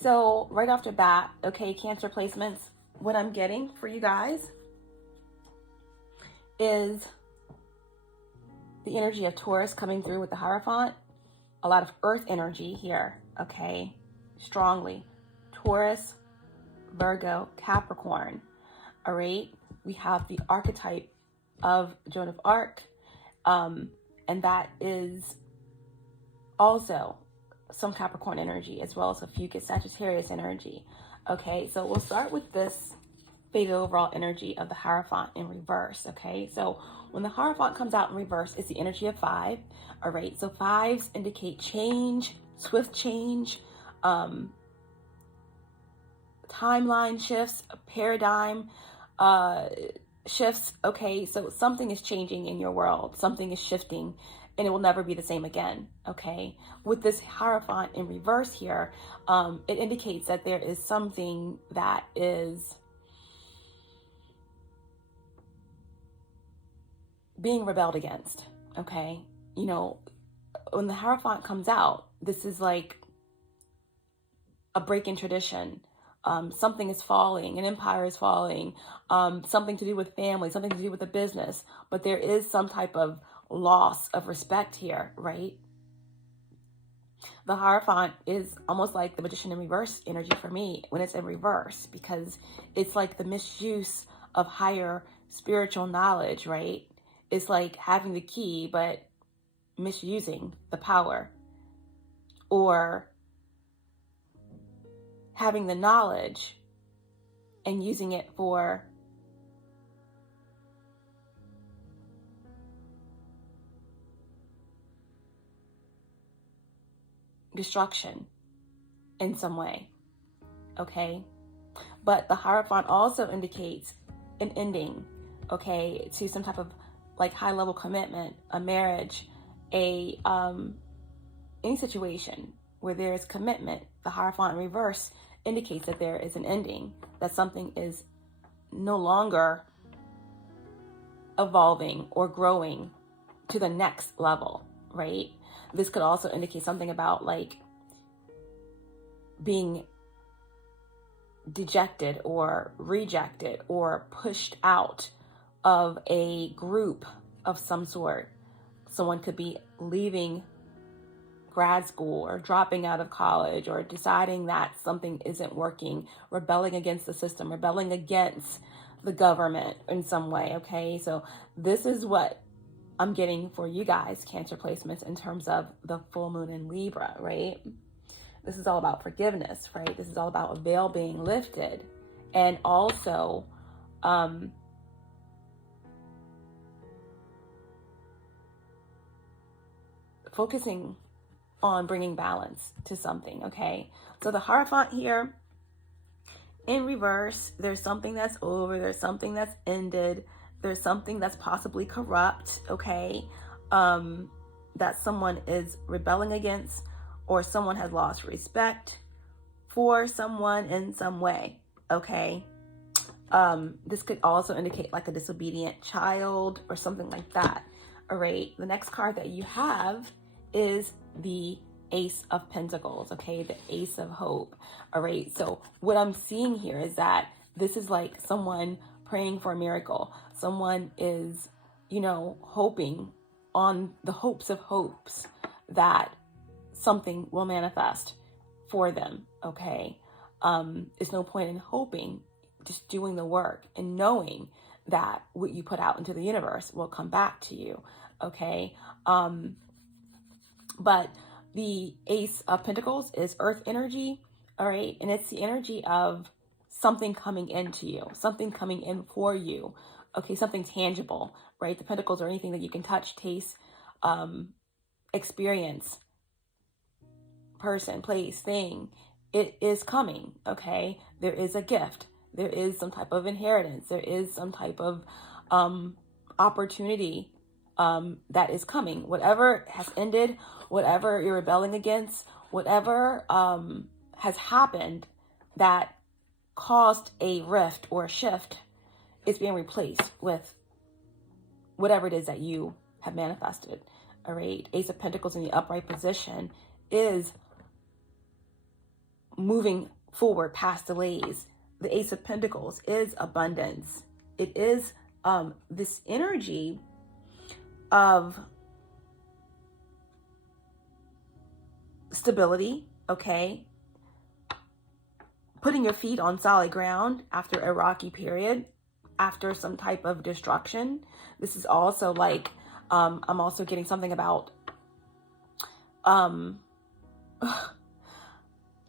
So right off the bat, okay, Cancer placements, what I'm getting for you guys is the energy of Taurus coming through with the Hierophant. A lot of earth energy here, okay, strongly. Taurus, Virgo, Capricorn. All right. We have the archetype of Joan of Arc. And that is also some Capricorn energy, as well as a fucus Sagittarius energy. Okay, so we'll start with this faded overall energy of the Hierophant in reverse. Okay, so when the Hierophant comes out in reverse, it's the energy of 5. All right, so 5s indicate change, swift change, timeline shifts, paradigm shifts. Okay, so something is changing in your world, something is shifting, and it will never be the same again. Okay, with this Hierophant in reverse here, it indicates that there is something that is being rebelled against. Okay, you know, when the Hierophant comes out, this is like a break in tradition. Something is falling, an empire is falling, something to do with family, something to do with a business, but there is some type of loss of respect here, right? The Hierophant is almost like the Magician in reverse energy for me when it's in reverse, because it's like the misuse of higher spiritual knowledge, right? It's like having the key, but misusing the power, or having the knowledge and using it for destruction in some way, okay? But the Hierophant also indicates an ending, okay, to some type of like high-level commitment, a marriage, any situation where there is commitment. The Hierophant in reverse indicates that there is an ending, that something is no longer evolving or growing to the next level, right? This could also indicate something about like being dejected or rejected or pushed out of a group of some sort. Someone could be leaving grad school or dropping out of college or deciding that something isn't working, rebelling against the system, rebelling against the government in some way, okay? So this is what I'm getting for you guys, Cancer placements, in terms of the full moon in Libra, right? This is all about forgiveness, right? This is all about a veil being lifted, and also focusing on bringing balance to something, okay? So the Hierophant here in reverse. There's something that's over. There's something that's ended. There's something that's possibly corrupt, okay? That someone is rebelling against, or someone has lost respect for someone in some way, okay? This could also indicate like a disobedient child or something like that. All right, the next card that you have is the Ace of Pentacles, okay? The Ace of Hope. All right, so what I'm seeing here is that this is like someone praying for a miracle. Someone is, you know, hoping on the hopes of hopes that something will manifest for them, okay? There's no point in hoping, just doing the work and knowing that what you put out into the universe will come back to you, okay? But the Ace of Pentacles is earth energy, all right? And it's the energy of something coming into you, something coming in for you, okay? Something tangible, right? The Pentacles are anything that you can touch, taste, experience, person, place, thing. It is coming, okay? There is a gift. There is some type of inheritance. There is some type of opportunity that is coming. Whatever has ended, whatever you're rebelling against, whatever has happened that caused a rift or a shift is being replaced with whatever it is that you have manifested. All right. Ace of Pentacles in the upright position is moving forward past delays. The Ace of Pentacles is abundance. It is this energy of stability, okay? Putting your feet on solid ground after a rocky period, after some type of destruction. This is also like, I'm also getting something about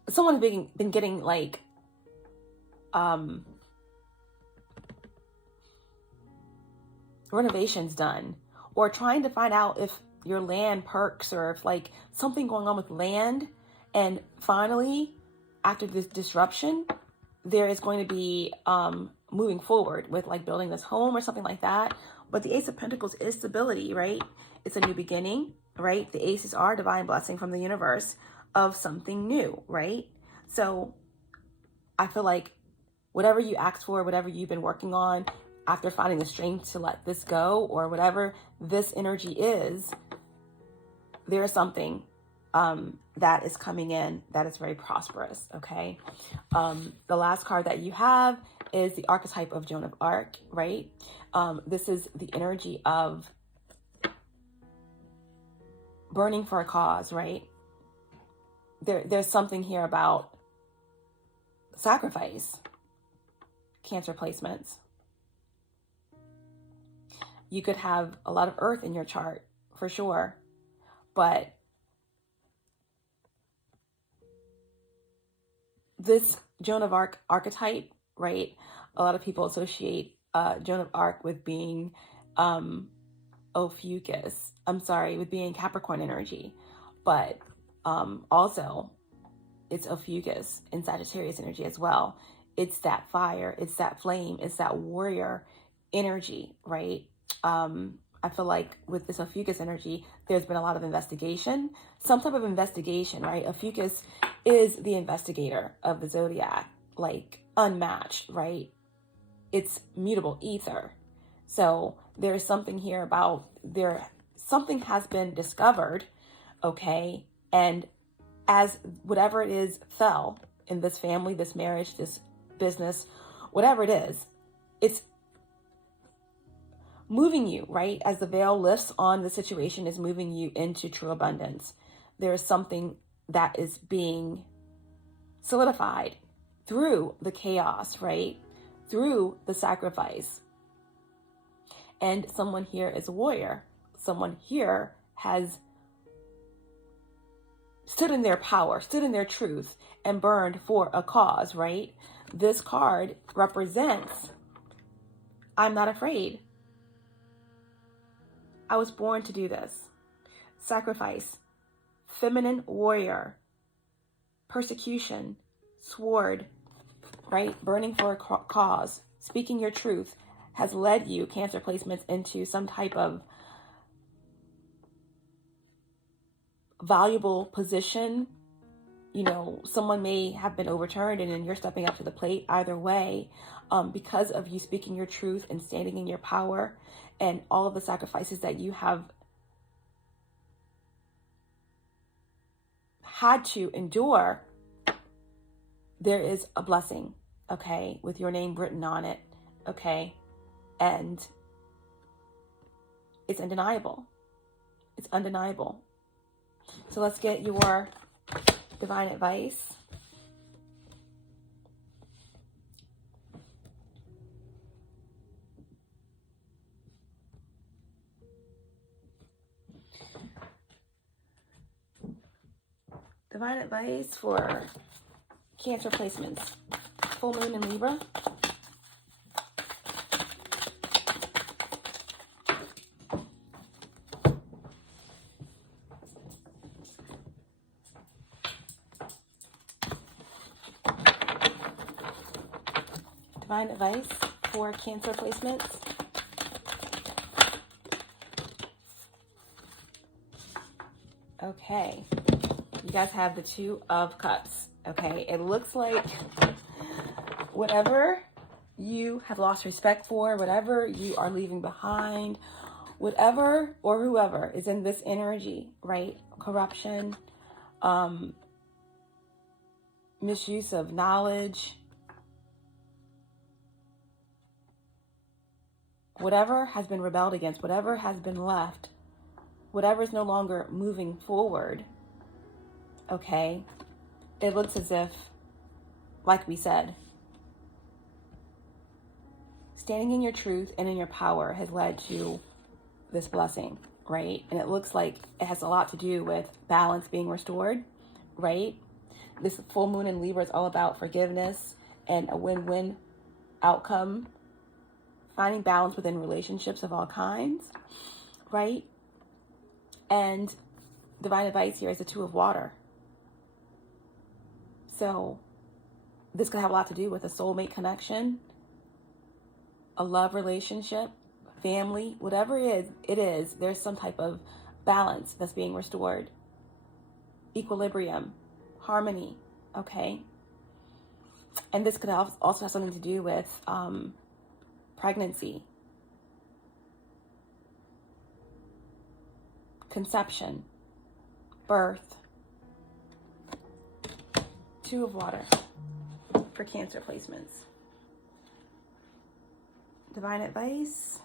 someone's been getting like renovations done, or trying to find out if your land perks, or if like something going on with land, and finally after this disruption there is going to be moving forward with like building this home or something like that. But the Ace of Pentacles is stability, right? It's a new beginning, right? The aces are divine blessing from the universe of something new, right? So I feel like whatever you asked for, whatever you've been working on, after finding the strength to let this go, or whatever this energy is, there is something that is coming in that is very prosperous, okay? The last card that you have is the archetype of Joan of Arc, right? This is the energy of burning for a cause, right? There's something here about sacrifice, Cancer placements. You could have a lot of earth in your chart for sure, but this Joan of Arc archetype, right? A lot of people associate Joan of Arc with being Ophiuchus. I'm sorry, with being Capricorn energy, but also it's Ophiuchus in Sagittarius energy as well. It's that fire, it's that flame, it's that warrior energy, right? I feel like with this Ophiuchus energy, there's been a lot of investigation, some type of investigation, right? Ophiuchus is the investigator of the zodiac, like unmatched, right? It's mutable ether. So there's something here about something has been discovered, okay? And as whatever it is fell in this family, this marriage, this business, whatever it is, it's moving you, right? As the veil lifts on the situation, is moving you into true abundance. There is something that is being solidified through the chaos, right? Through the sacrifice. And someone here is a warrior. Someone here has stood in their power, stood in their truth, and burned for a cause, right? This card represents, I'm not afraid. I was born to do this. Sacrifice, feminine warrior, persecution, sword, right? Burning for a cause, speaking your truth has led you, Cancer placements, into some type of valuable position. You know, someone may have been overturned and then you're stepping up to the plate. Either way, because of you speaking your truth and standing in your power and all of the sacrifices that you have had to endure, there is a blessing, okay, with your name written on it, okay? And it's undeniable. It's undeniable. So let's get your divine advice. Divine advice for Cancer placements. Full moon in Libra. Divine advice for Cancer placements. Okay. You guys have the Two of Cups. Okay. It looks like whatever you have lost respect for, whatever you are leaving behind, whatever or whoever is in this energy, right? Corruption, misuse of knowledge, whatever has been rebelled against, whatever has been left, whatever is no longer moving forward, okay? It looks as if, like we said, standing in your truth and in your power has led to this blessing, right? And it looks like it has a lot to do with balance being restored, right? This full moon in Libra is all about forgiveness and a win-win outcome, finding balance within relationships of all kinds, right? And divine advice here is the Two of Water. So this could have a lot to do with a soulmate connection, a love relationship, family, whatever it is, there's some type of balance that's being restored. Equilibrium, harmony, okay? And this could also have something to do with pregnancy, conception, birth. Two of Water for Cancer placements. Divine advice.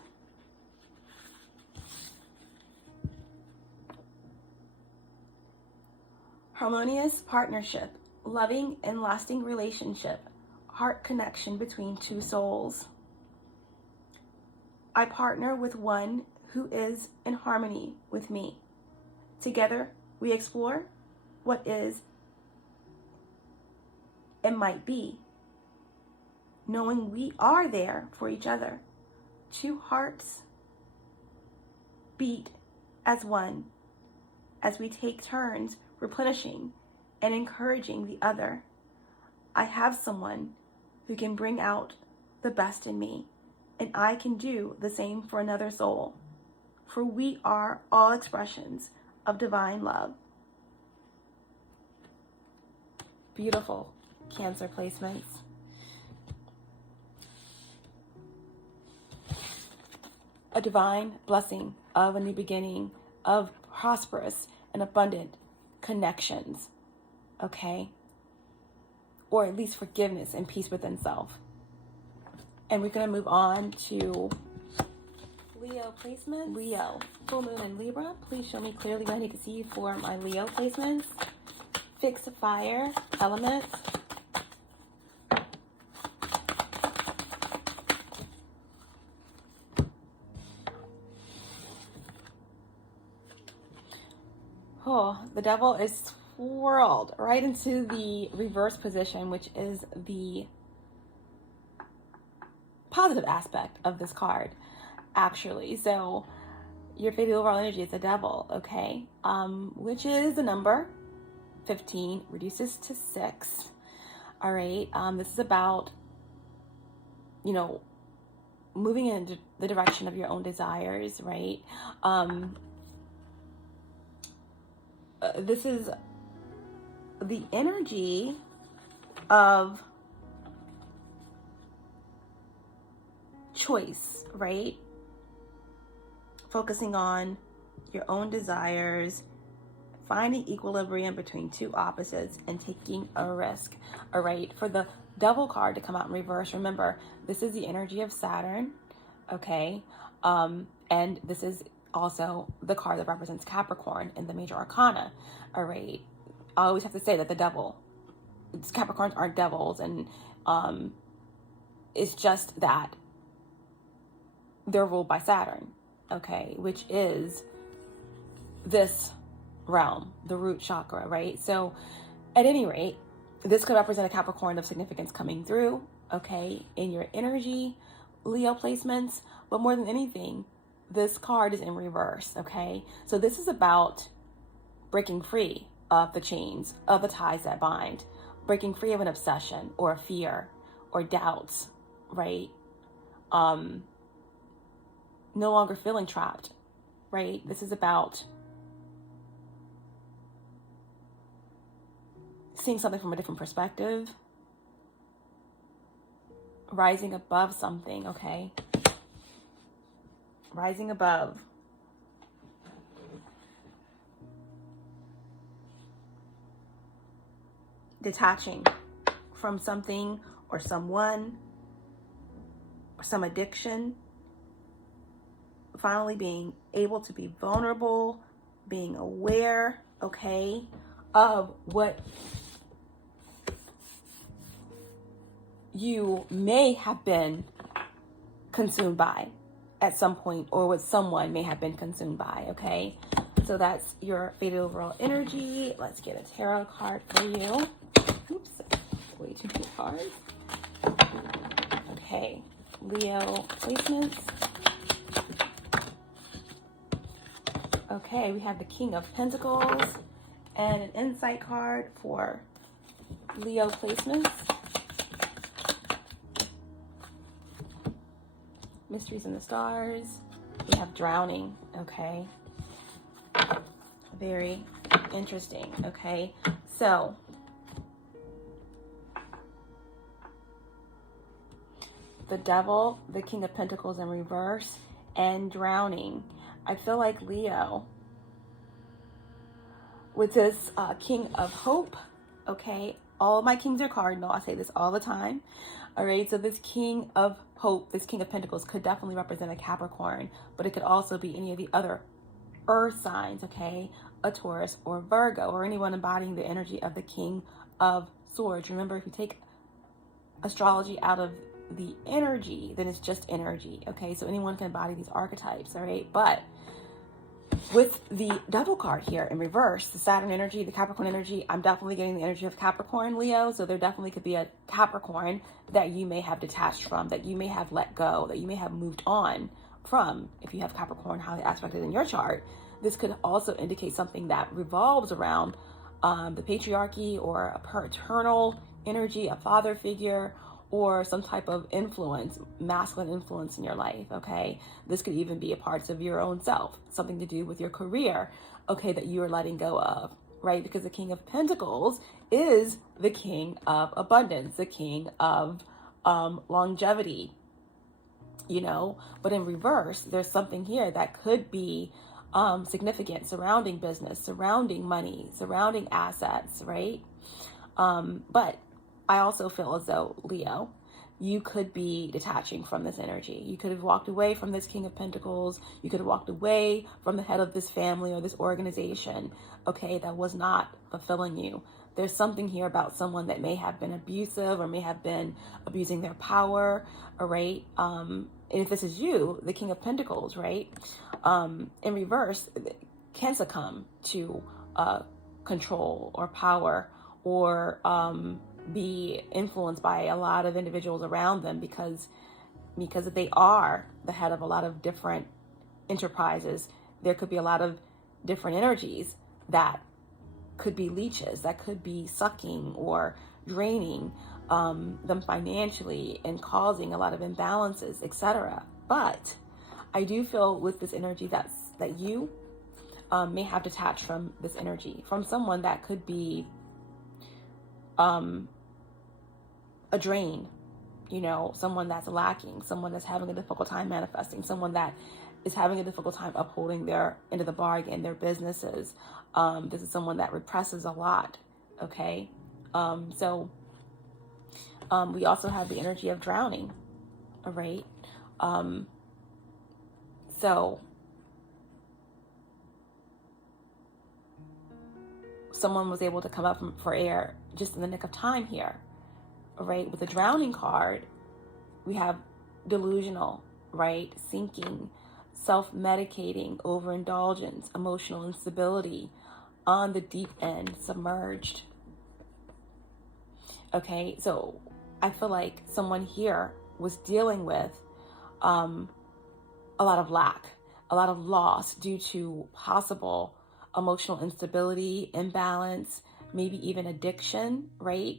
Harmonious partnership, loving and lasting relationship, heart connection between two souls. I partner with one who is in harmony with me. Together, we explore what is and might be, knowing we are there for each other. Two hearts beat as one as we take turns replenishing and encouraging the other. I have someone who can bring out the best in me, and I can do the same for another soul, for we are all expressions of divine love. Beautiful Cancer placements. A divine blessing of a new beginning, of prosperous and abundant connections, okay? Or at least forgiveness and peace within self. And we're going to move on to Leo placements. Leo, full moon in Libra. Please show me clearly what I need to see for my Leo placements. Fixed fire element. Oh, the devil is swirled right into the reverse position, which is the positive aspect of this card, actually. So your fated overall energy is the devil, okay? Which is the number 15, reduces to 6. All right. This is about, moving in the direction of your own desires, right? This is the energy of choice, right? Focusing on your own desires, finding equilibrium between two opposites, and taking a risk. All right, for the Devil card to come out in reverse, remember, this is the energy of Saturn, okay? And this is also the card that represents Capricorn in the major arcana. All right, I always have to say that Capricorns aren't devils, and it's just that they're ruled by Saturn, okay, which is this realm, the root chakra, right? So at any rate, this could represent a Capricorn of significance coming through, okay, in your energy, Leo placements. But more than anything, this card is in reverse, okay? So this is about breaking free of the chains, of the ties that bind, breaking free of an obsession or a fear or doubts, right? No longer feeling trapped, right? This is about seeing something from a different perspective, rising above something, okay? Rising above. Detaching from something or someone or some addiction. Finally being able to be vulnerable, being aware, okay, of what you may have been consumed by at some point, or what someone may have been consumed by, okay? So that's your fated overall energy. Let's get a tarot card for you. Oops, way too many cards. Okay, Leo placements. Okay, we have the King of Pentacles and an insight card for Leo placements. Mysteries in the Stars. We have Drowning, okay? Very interesting, okay? So, the Devil, the King of Pentacles in reverse, and Drowning. I feel like Leo, with this King of Hope, okay? All of my kings are cardinal. I say this all the time. All right, so this King of Hope, this King of Pentacles could definitely represent a Capricorn, but it could also be any of the other earth signs, okay? A Taurus or Virgo, or anyone embodying the energy of the King of Swords. Remember, if you take astrology out of the energy, then it's just energy, okay? So anyone can embody these archetypes, all right? But with the Devil card here in reverse, the Saturn energy, the Capricorn energy, I'm definitely getting the energy of Capricorn, Leo. So there definitely could be a Capricorn that you may have detached from, that you may have let go, that you may have moved on from. If you have Capricorn highly aspected in your chart, this could also indicate something that revolves around the patriarchy or a paternal energy, a father figure, or some type of influence, masculine influence in your life, okay? This could even be a parts of your own self, something to do with your career, okay, that you are letting go of, right? Because the King of Pentacles is the King of Abundance, the King of longevity, but in reverse, there's something here that could be significant surrounding business, surrounding money, surrounding assets, right? But I also feel as though, Leo, you could be detaching from this energy. You could have walked away from this King of Pentacles. You could have walked away from the head of this family or this organization, okay, that was not fulfilling you. There's something here about someone that may have been abusive or may have been abusing their power, all right? And if this is you, the King of Pentacles, right, in reverse, can succumb to control or power, or be influenced by a lot of individuals around them because they are the head of a lot of different enterprises. There could be a lot of different energies that could be leeches, that could be sucking or draining them financially and causing a lot of imbalances, etc. But I do feel with this energy that you may have detached from this energy, from someone that could be a drain, you know, someone that's lacking, someone that's having a difficult time manifesting, someone that is having a difficult time upholding their end of the bargain, their businesses. This is someone that represses a lot, okay? We also have the energy of drowning, all right? So someone was able to come up for air just in the nick of time here, all right? With the drowning card, we have delusional, right? Sinking, self-medicating, overindulgence, emotional instability, on the deep end, submerged. Okay, so I feel like someone here was dealing with a lot of lack, a lot of loss due to possible emotional instability, imbalance, maybe even addiction, right?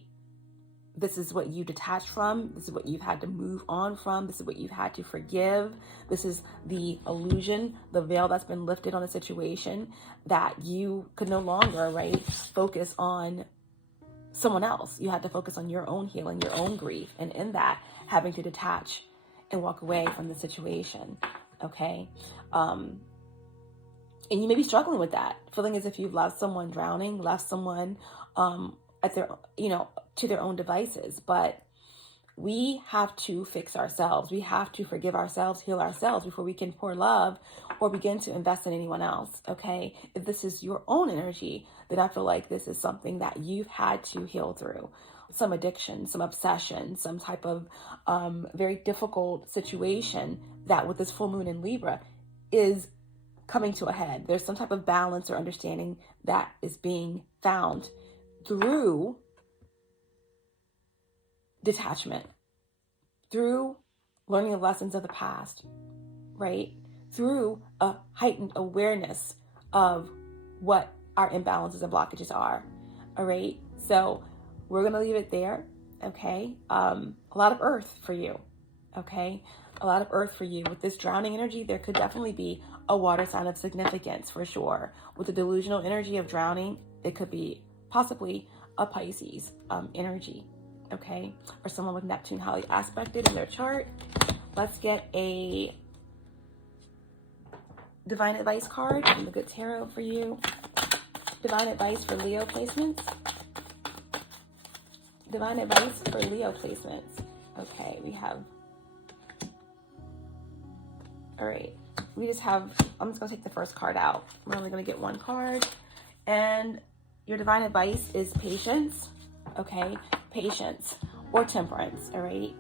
This is what you detached from. This is what you've had to move on from. This is what you've had to forgive. This is the illusion, the veil that's been lifted on a situation that you could no longer, right, focus on someone else. You had to focus on your own healing, your own grief. And in that, having to detach and walk away from the situation, okay? And you may be struggling with that, feeling as if you've left someone drowning, left someone at their, to their own devices. But we have to fix ourselves. We have to forgive ourselves, heal ourselves before we can pour love or begin to invest in anyone else, okay? If this is your own energy, then I feel like this is something that you've had to heal through. Some addiction, some obsession, some type of very difficult situation that with this full moon in Libra is coming to a head. There's some type of balance or understanding that is being found through detachment, through learning the lessons of the past, right? Through a heightened awareness of what our imbalances and blockages are, all right? So we're going to leave it there, okay? A lot of earth for you, okay? A lot of earth for you. With this drowning energy, there could definitely be a water sign of significance for sure. With the delusional energy of drowning, it could be possibly a Pisces energy, okay? Or someone with Neptune highly aspected in their chart. Let's get a divine advice card from the Good Tarot for you. Divine advice for Leo placements. Divine advice for Leo placements. Okay, we have, all right, we just have, I'm just gonna take the first card out. We're only gonna get one card. And your divine advice is patience, okay? Patience or temperance, all right?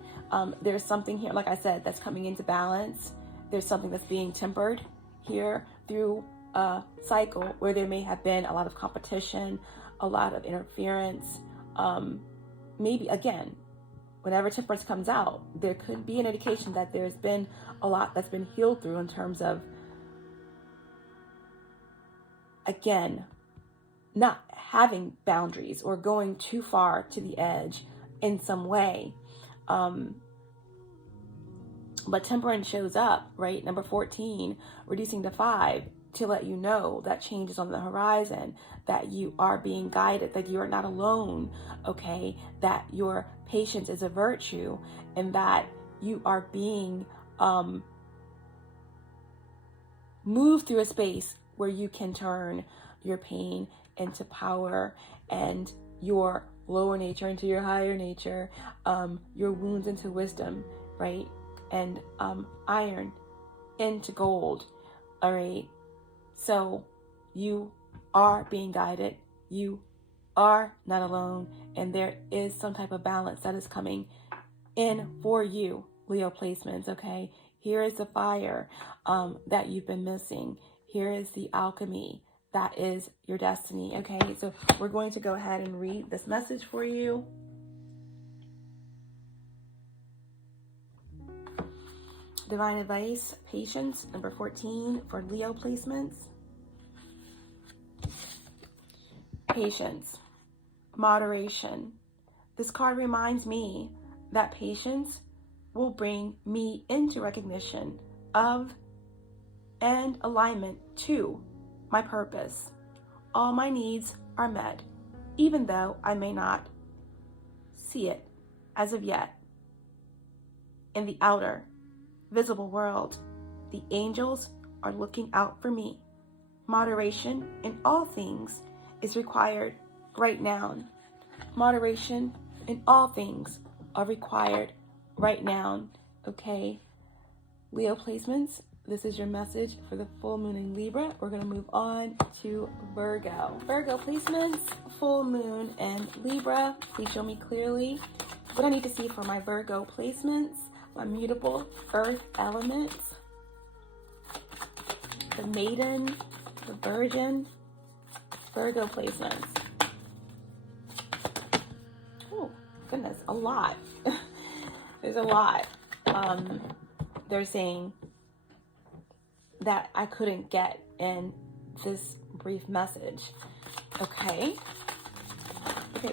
There's something here, like I said, that's coming into balance. There's something that's being tempered here through a cycle where there may have been a lot of competition, a lot of interference. Maybe, again, whenever temperance comes out, there could be an indication that there's been a lot that's been healed through in terms of, again, not having boundaries or going too far to the edge in some way. But temperance shows up, right? Number 14, reducing to 5, to let you know that change is on the horizon, that you are being guided, that you are not alone, okay? That your patience is a virtue, and that you are being moved through a space where you can turn your pain into power and your lower nature into your higher nature, your wounds into wisdom, right? And iron into gold, all right? So you are being guided. You are not alone. And there is some type of balance that is coming in for you, Leo placements, okay? Here is the fire that you've been missing. Here is the alchemy. That is your destiny, okay? So we're going to go ahead and read this message for you. Divine advice, patience, number 14 for Leo placements. Patience, moderation, This card reminds me that patience will bring me into recognition of and alignment to my purpose. All my needs are met, even though I may not see it as of yet. In the outer, visible world, the angels are looking out for me. Moderation in all things is required right now. Moderation in all things are required right now. Okay, Leo placements, this is your message for the full moon in Libra. We're going to move on to Virgo. Virgo placements, full moon and Libra. Please show me clearly what I need to see for my Virgo placements. My mutable earth elements, the maiden, the virgin, Virgo placements. Oh, goodness, a lot. There's a lot. They're saying that I couldn't get in this brief message. Okay,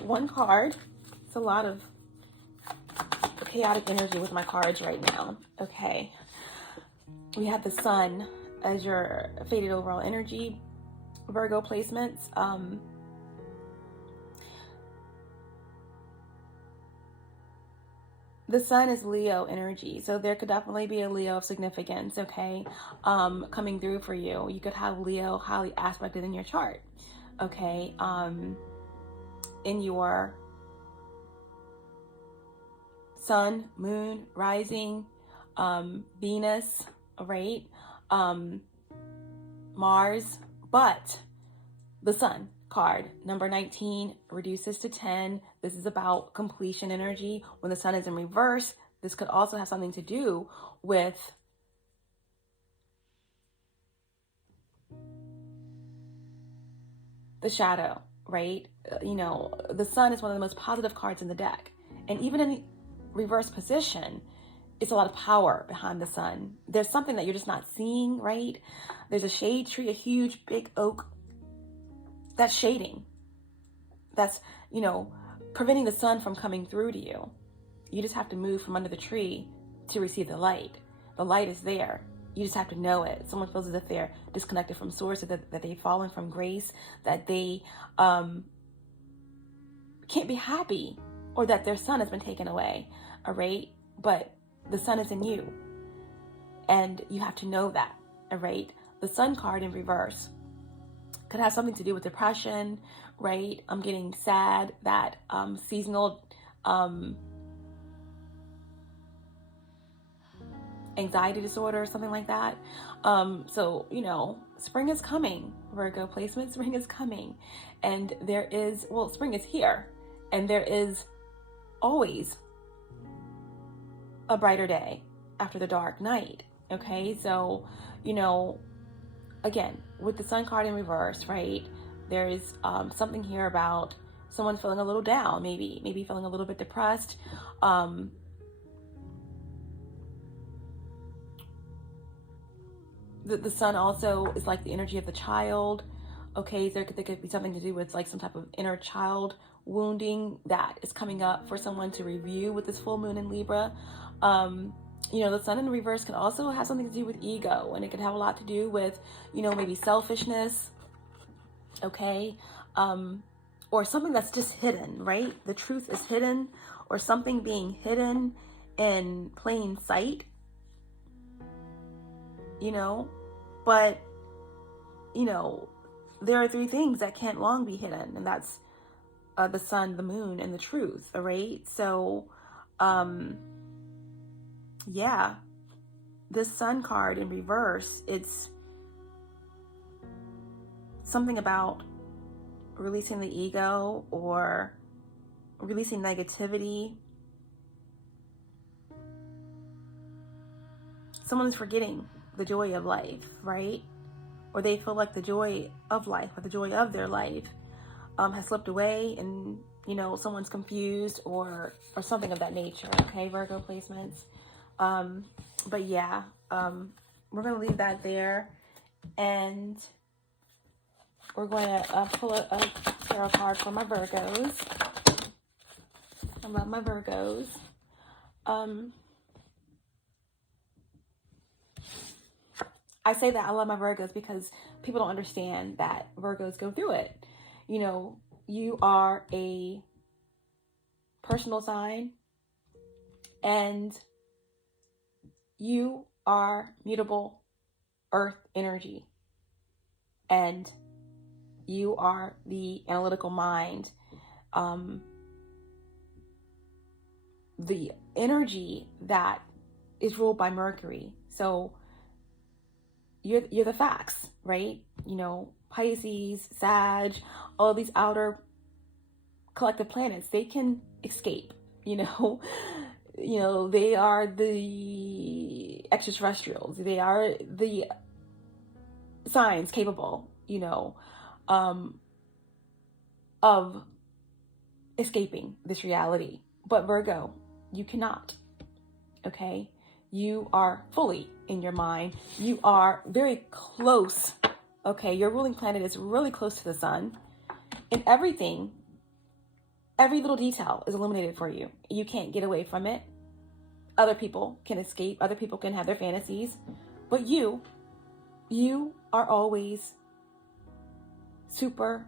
one card. It's a lot of chaotic energy with my cards right now. Okay, we have the sun as your faded overall energy, Virgo placements. The sun is Leo energy, so there could definitely be a Leo of significance, okay, coming through for you. You could have Leo highly aspected in your chart, okay, in your sun, moon, rising, Venus, right, Mars, but the sun card, number 19, reduces to 10. This is about completion energy. When the sun is in reverse, this could also have something to do with the shadow, right? You know, the sun is one of the most positive cards in the deck. And even in the reverse position, it's a lot of power behind the sun. There's something that you're just not seeing, right? There's a shade tree, a huge big oak that's shading. That's, you know, preventing the sun from coming through to you. You just have to move from under the tree to receive the light. The light is there. You just have to know it. Someone feels as if they're disconnected from source, that they've fallen from grace, that they can't be happy, or that their sun has been taken away, all right? But the sun is in you, and you have to know that, all right? The sun card in reverse could have something to do with depression, right? I'm getting sad, that seasonal anxiety disorder or something like that. So, you know, spring is coming, Virgo placement, spring is coming. And there is, well, spring is here, and there is always a brighter day after the dark night, okay? So, you know, again, with the sun card in reverse, right, there is something here about someone feeling a little down, maybe feeling a little bit depressed. The sun also is like the energy of the child, okay? There could be something to do with like some type of inner child wounding that is coming up for someone to review with this full moon in Libra. You know, the sun in reverse can also have something to do with ego, and it can have a lot to do with, you know, maybe selfishness, okay? Or something that's just hidden, right? The truth is hidden, or something being hidden in plain sight, you know? But, you know, there are three things that can't long be hidden, and that's the sun, the moon, and the truth, all right? So, yeah, this sun card in reverse, it's something about releasing the ego or releasing negativity. Someone's forgetting the joy of life, right? Or they feel like the joy of life, or the joy of their life has slipped away, and, you know, someone's confused or something of that nature, okay, Virgo placements. But yeah, we're going to leave that there, and we're going to pull a tarot card for my Virgos. I love my Virgos. I say that I love my Virgos because people don't understand that Virgos go through it. You know, you are a personal sign and you are mutable earth energy. And you are the analytical mind. The energy that is ruled by Mercury. So you're the facts, right? You know, Pisces, Sag, all these outer collective planets, they can escape, you know. You know, they are the extraterrestrials. They are the signs capable, you know, of escaping this reality. But Virgo, you cannot, okay? You are fully in your mind. You are very close, okay? Your ruling planet is really close to the sun. And everything, every little detail is illuminated for you. You can't get away from it. Other people can escape. Other people can have their fantasies. But you are always super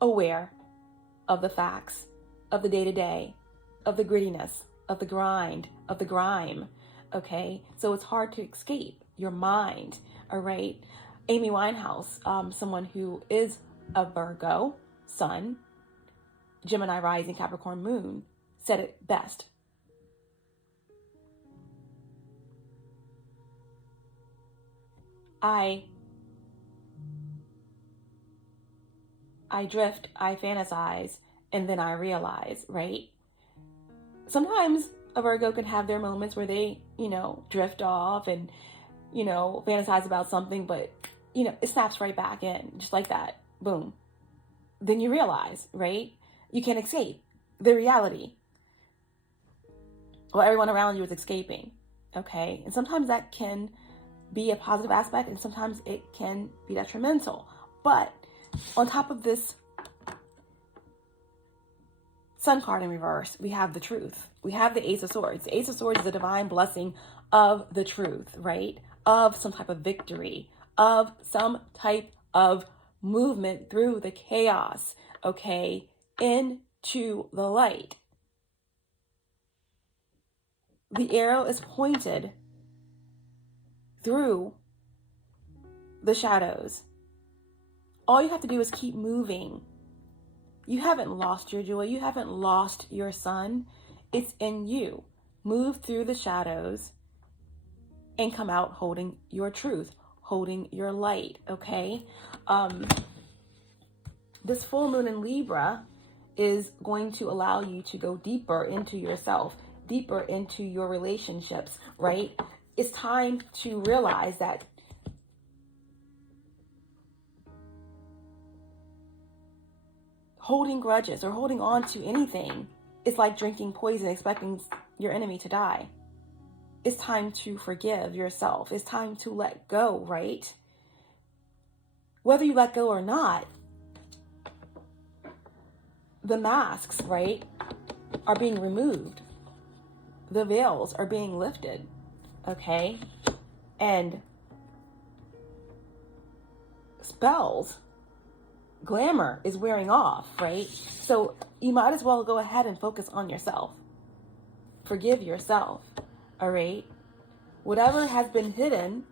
aware of the facts, of the day-to-day, of the grittiness, of the grind, of the grime, okay? So it's hard to escape your mind, all right? Amy Winehouse, someone who is a Virgo Sun, Gemini Rising, Capricorn Moon, said it best. I drift, I fantasize, and then I realize, right? Sometimes a Virgo can have their moments where they, you know, drift off and, you know, fantasize about something, but, you know, it snaps right back in, just like that. Boom. Then you realize, right? You can't escape the reality. Well, everyone around you is escaping, okay? And sometimes that can be a positive aspect, and sometimes it can be detrimental. But on top of this Sun card in reverse, we have the truth. We have the Ace of Swords. The Ace of Swords is a divine blessing of the truth, right? Of some type of victory, of some type of movement through the chaos, okay, into the light. The arrow is pointed through the shadows. All you have to do is keep moving. You haven't lost your joy. You haven't lost your sun. It's in you. Move through the shadows and come out holding your truth, holding your light, okay? This full moon in Libra is going to allow you to go deeper into yourself, deeper into your relationships, right? It's time to realize that holding grudges or holding on to anything is like drinking poison, expecting your enemy to die. It's time to forgive yourself. It's time to let go, right? Whether you let go or not, the masks, right, are being removed. The veils are being lifted, okay? And spells, glamour is wearing off, right? So you might as well go ahead and focus on yourself. Forgive yourself, all right? Whatever has been hidden,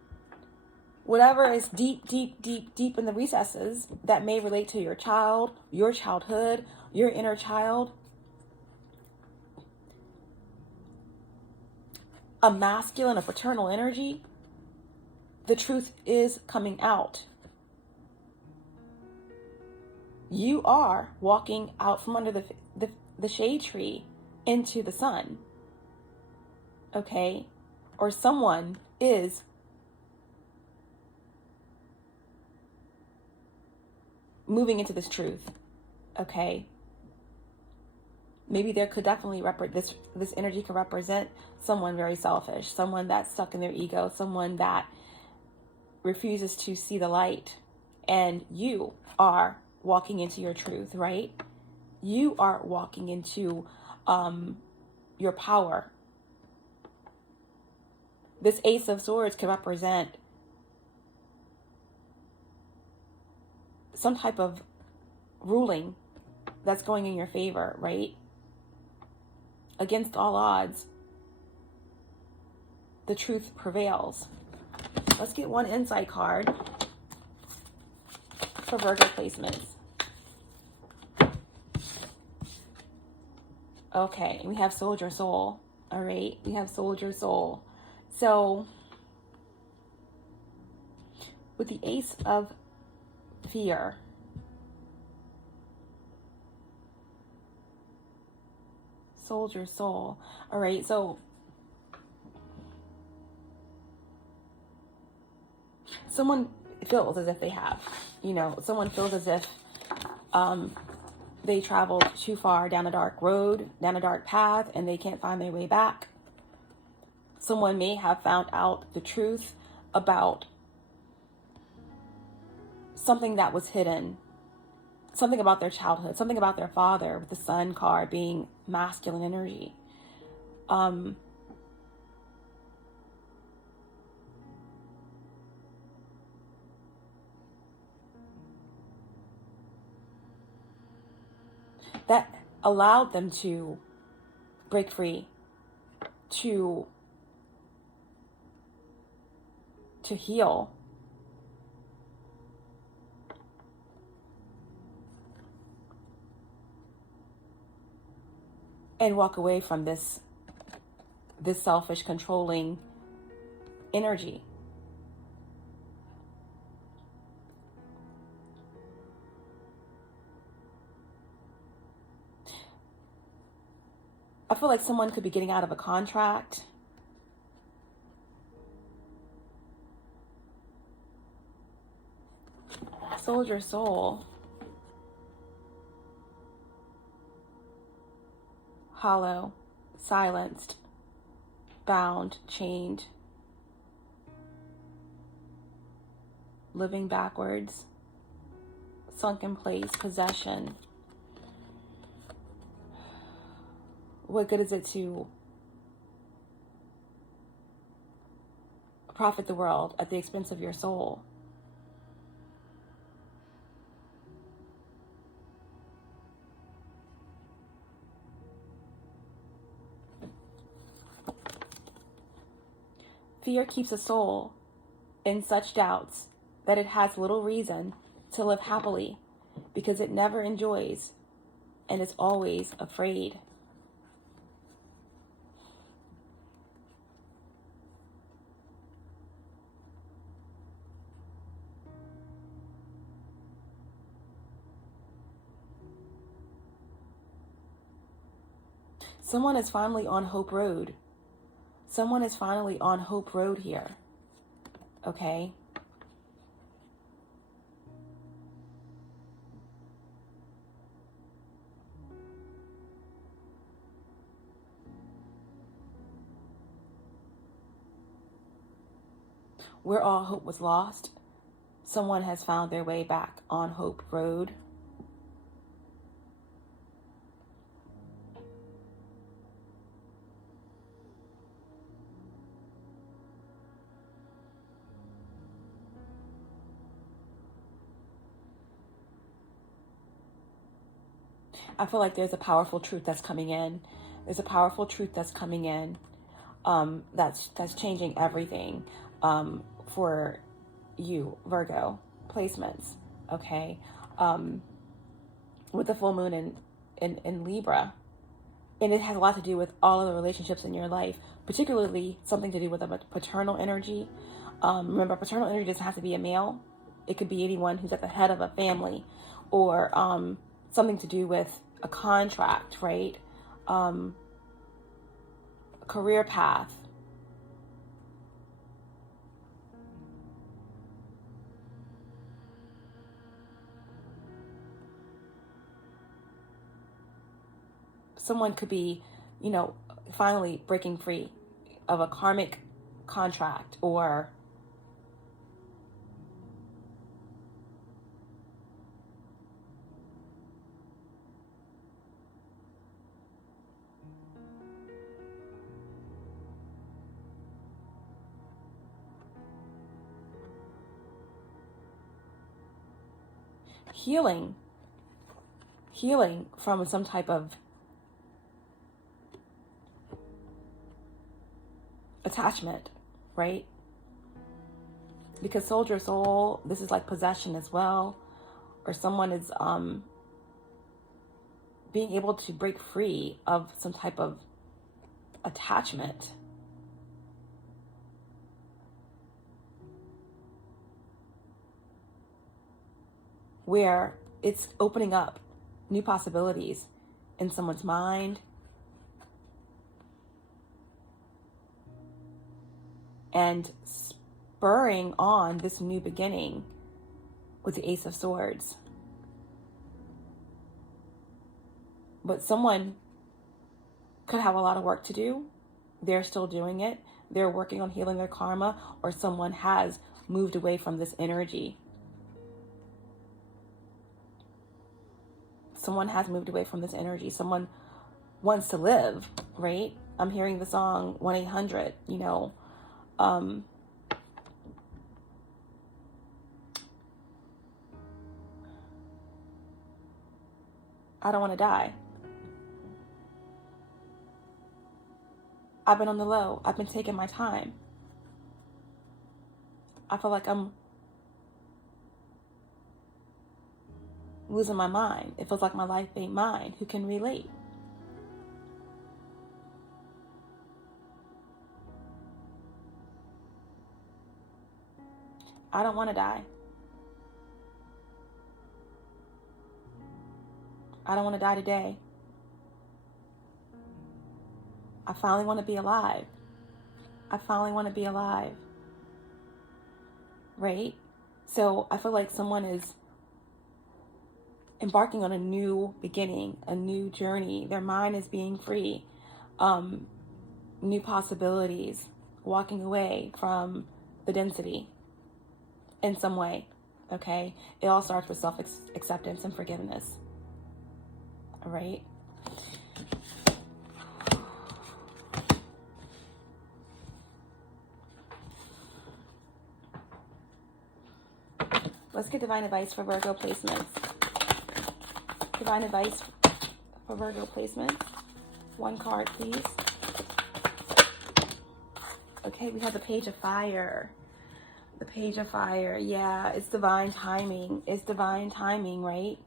whatever is deep, deep, deep, deep in the recesses that may relate to your child, your childhood, your inner child, a masculine, a paternal energy, the truth is coming out. You are walking out from under the shade tree into the sun, okay? Or someone is moving into this truth, okay? Maybe there could definitely this energy could represent someone very selfish, someone that's stuck in their ego, someone that refuses to see the light, and you are walking into your truth, right? You are walking into your power. This Ace of Swords could represent some type of ruling that's going in your favor, right? Against all odds, the truth prevails. Let's get one insight card for Virgo placements. Okay, we have Soldier Soul. All right, we have Soldier Soul. So, with the Ace of Fear, Soldier Soul. All right, so someone feels as if they have, someone feels as if they traveled too far down a dark road, down a dark path, and they can't find their way back. Someone may have found out the truth about something that was hidden, something about their childhood, something about their father, with the Sun card being masculine energy. That allowed them to break free, to heal. And walk away from this selfish, controlling energy. I feel like someone could be getting out of a contract. Soldier Soul. Hollow, silenced, bound, chained, living backwards, sunk in place, possession. What good is it to profit the world at the expense of your soul? Fear keeps a soul in such doubts that it has little reason to live happily, because it never enjoys and is always afraid. Someone is finally on Hope Road. Someone is finally on Hope Road here. Okay? Where all hope was lost, someone has found their way back on Hope Road. I feel like there's a powerful truth that's coming in. There's a powerful truth that's coming in that's changing everything for you, Virgo placements, okay? With the full moon in Libra. And it has a lot to do with all of the relationships in your life, particularly something to do with a paternal energy. Remember, paternal energy doesn't have to be a male. It could be anyone who's at the head of a family, or something to do with a contract, right? A career path. Someone could be, finally breaking free of a karmic contract, or healing from some type of attachment, right? Because soldier soul, this is like possession as well, or someone is being able to break free of some type of attachment. Where it's opening up new possibilities in someone's mind, and spurring on this new beginning with the Ace of Swords. But someone could have a lot of work to do. They're still doing it. They're working on healing their karma, or someone has moved away from this energy. Someone has moved away from this energy. Someone wants to live, right? I'm hearing the song 1-800, you know. I don't want to die. I've been on the low. I've been taking my time. I feel like I'm losing my mind. It feels like my life ain't mine. Who can relate? I don't want to die. I don't want to die today. I finally want to be alive. I finally want to be alive. Right? So I feel like someone is embarking on a new beginning, a new journey. Their mind is being free. New possibilities. Walking away from the density in some way. Okay? It all starts with self-acceptance and forgiveness. All right? Let's get divine advice for Virgo placements. Divine advice for Virgo placements. One card, please. Okay, we have the Page of Fire. The Page of Fire. Yeah, it's divine timing. It's divine timing, right?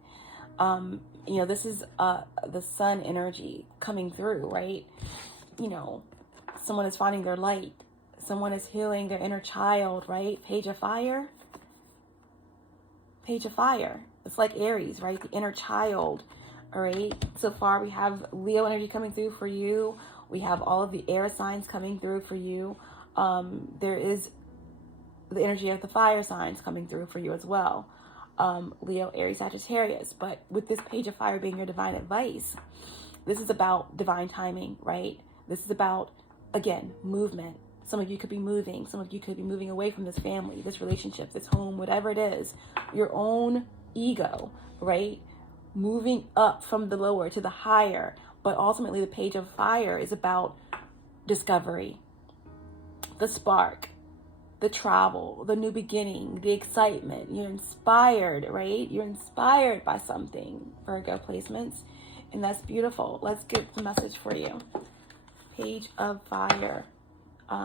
You know, this is the sun energy coming through, right? You know, someone is finding their light. Someone is healing their inner child, right? Page of Fire. Page of Fire. It's like Aries, right? The inner child, all right? So far, we have Leo energy coming through for you. We have all of the air signs coming through for you. There is the energy of the fire signs coming through for you as well. Leo, Aries, Sagittarius. But with this Page of Fire being your divine advice, this is about divine timing, right? This is about, again, movement. Some of you could be moving. Some of you could be moving away from this family, this relationship, this home, whatever it is. Your own ego, right? Moving up from the lower to the higher. But ultimately, the Page of Fire is about discovery, the spark, the travel, the new beginning, the excitement. You're inspired, right? You're inspired by something, Virgo placements. And that's beautiful. Let's get the message for you. Page of Fire.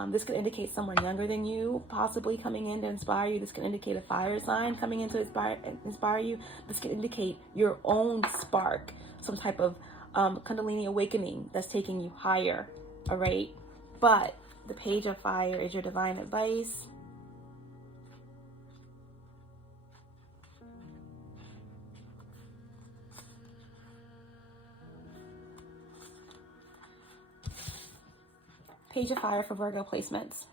This could indicate someone younger than you possibly coming in to inspire you. This could indicate a fire sign coming in to inspire you. This could indicate your own spark, some type of Kundalini awakening that's taking you higher, all right? But the Page of Fire is your divine advice. Page of Fire for Virgo placements.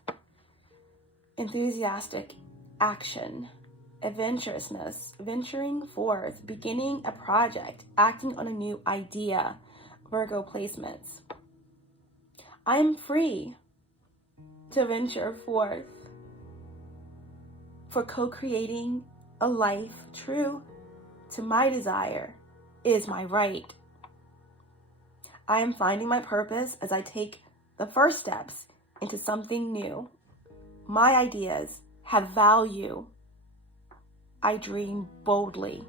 Enthusiastic action, adventurousness, venturing forth, beginning a project, acting on a new idea, Virgo placements. I am free to venture forth for co-creating a life true to my desire is my right. I am finding my purpose as I take the first steps into something new. My ideas have value. I dream boldly.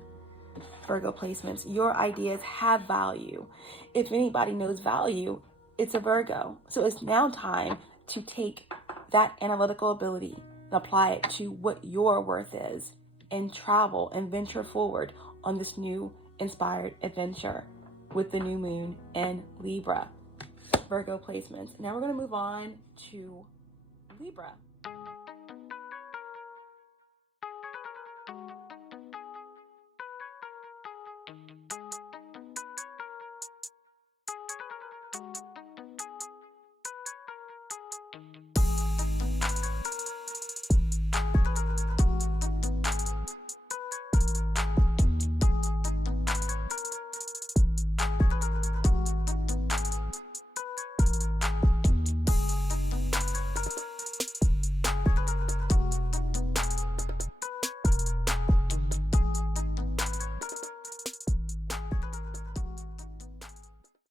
Virgo placements. Your ideas have value. If anybody knows value, it's a Virgo. So it's now time to take that analytical ability and apply it to what your worth is and travel and venture forward on this new inspired adventure with the new moon in Libra. Virgo placements. Now we're going to move on to Libra.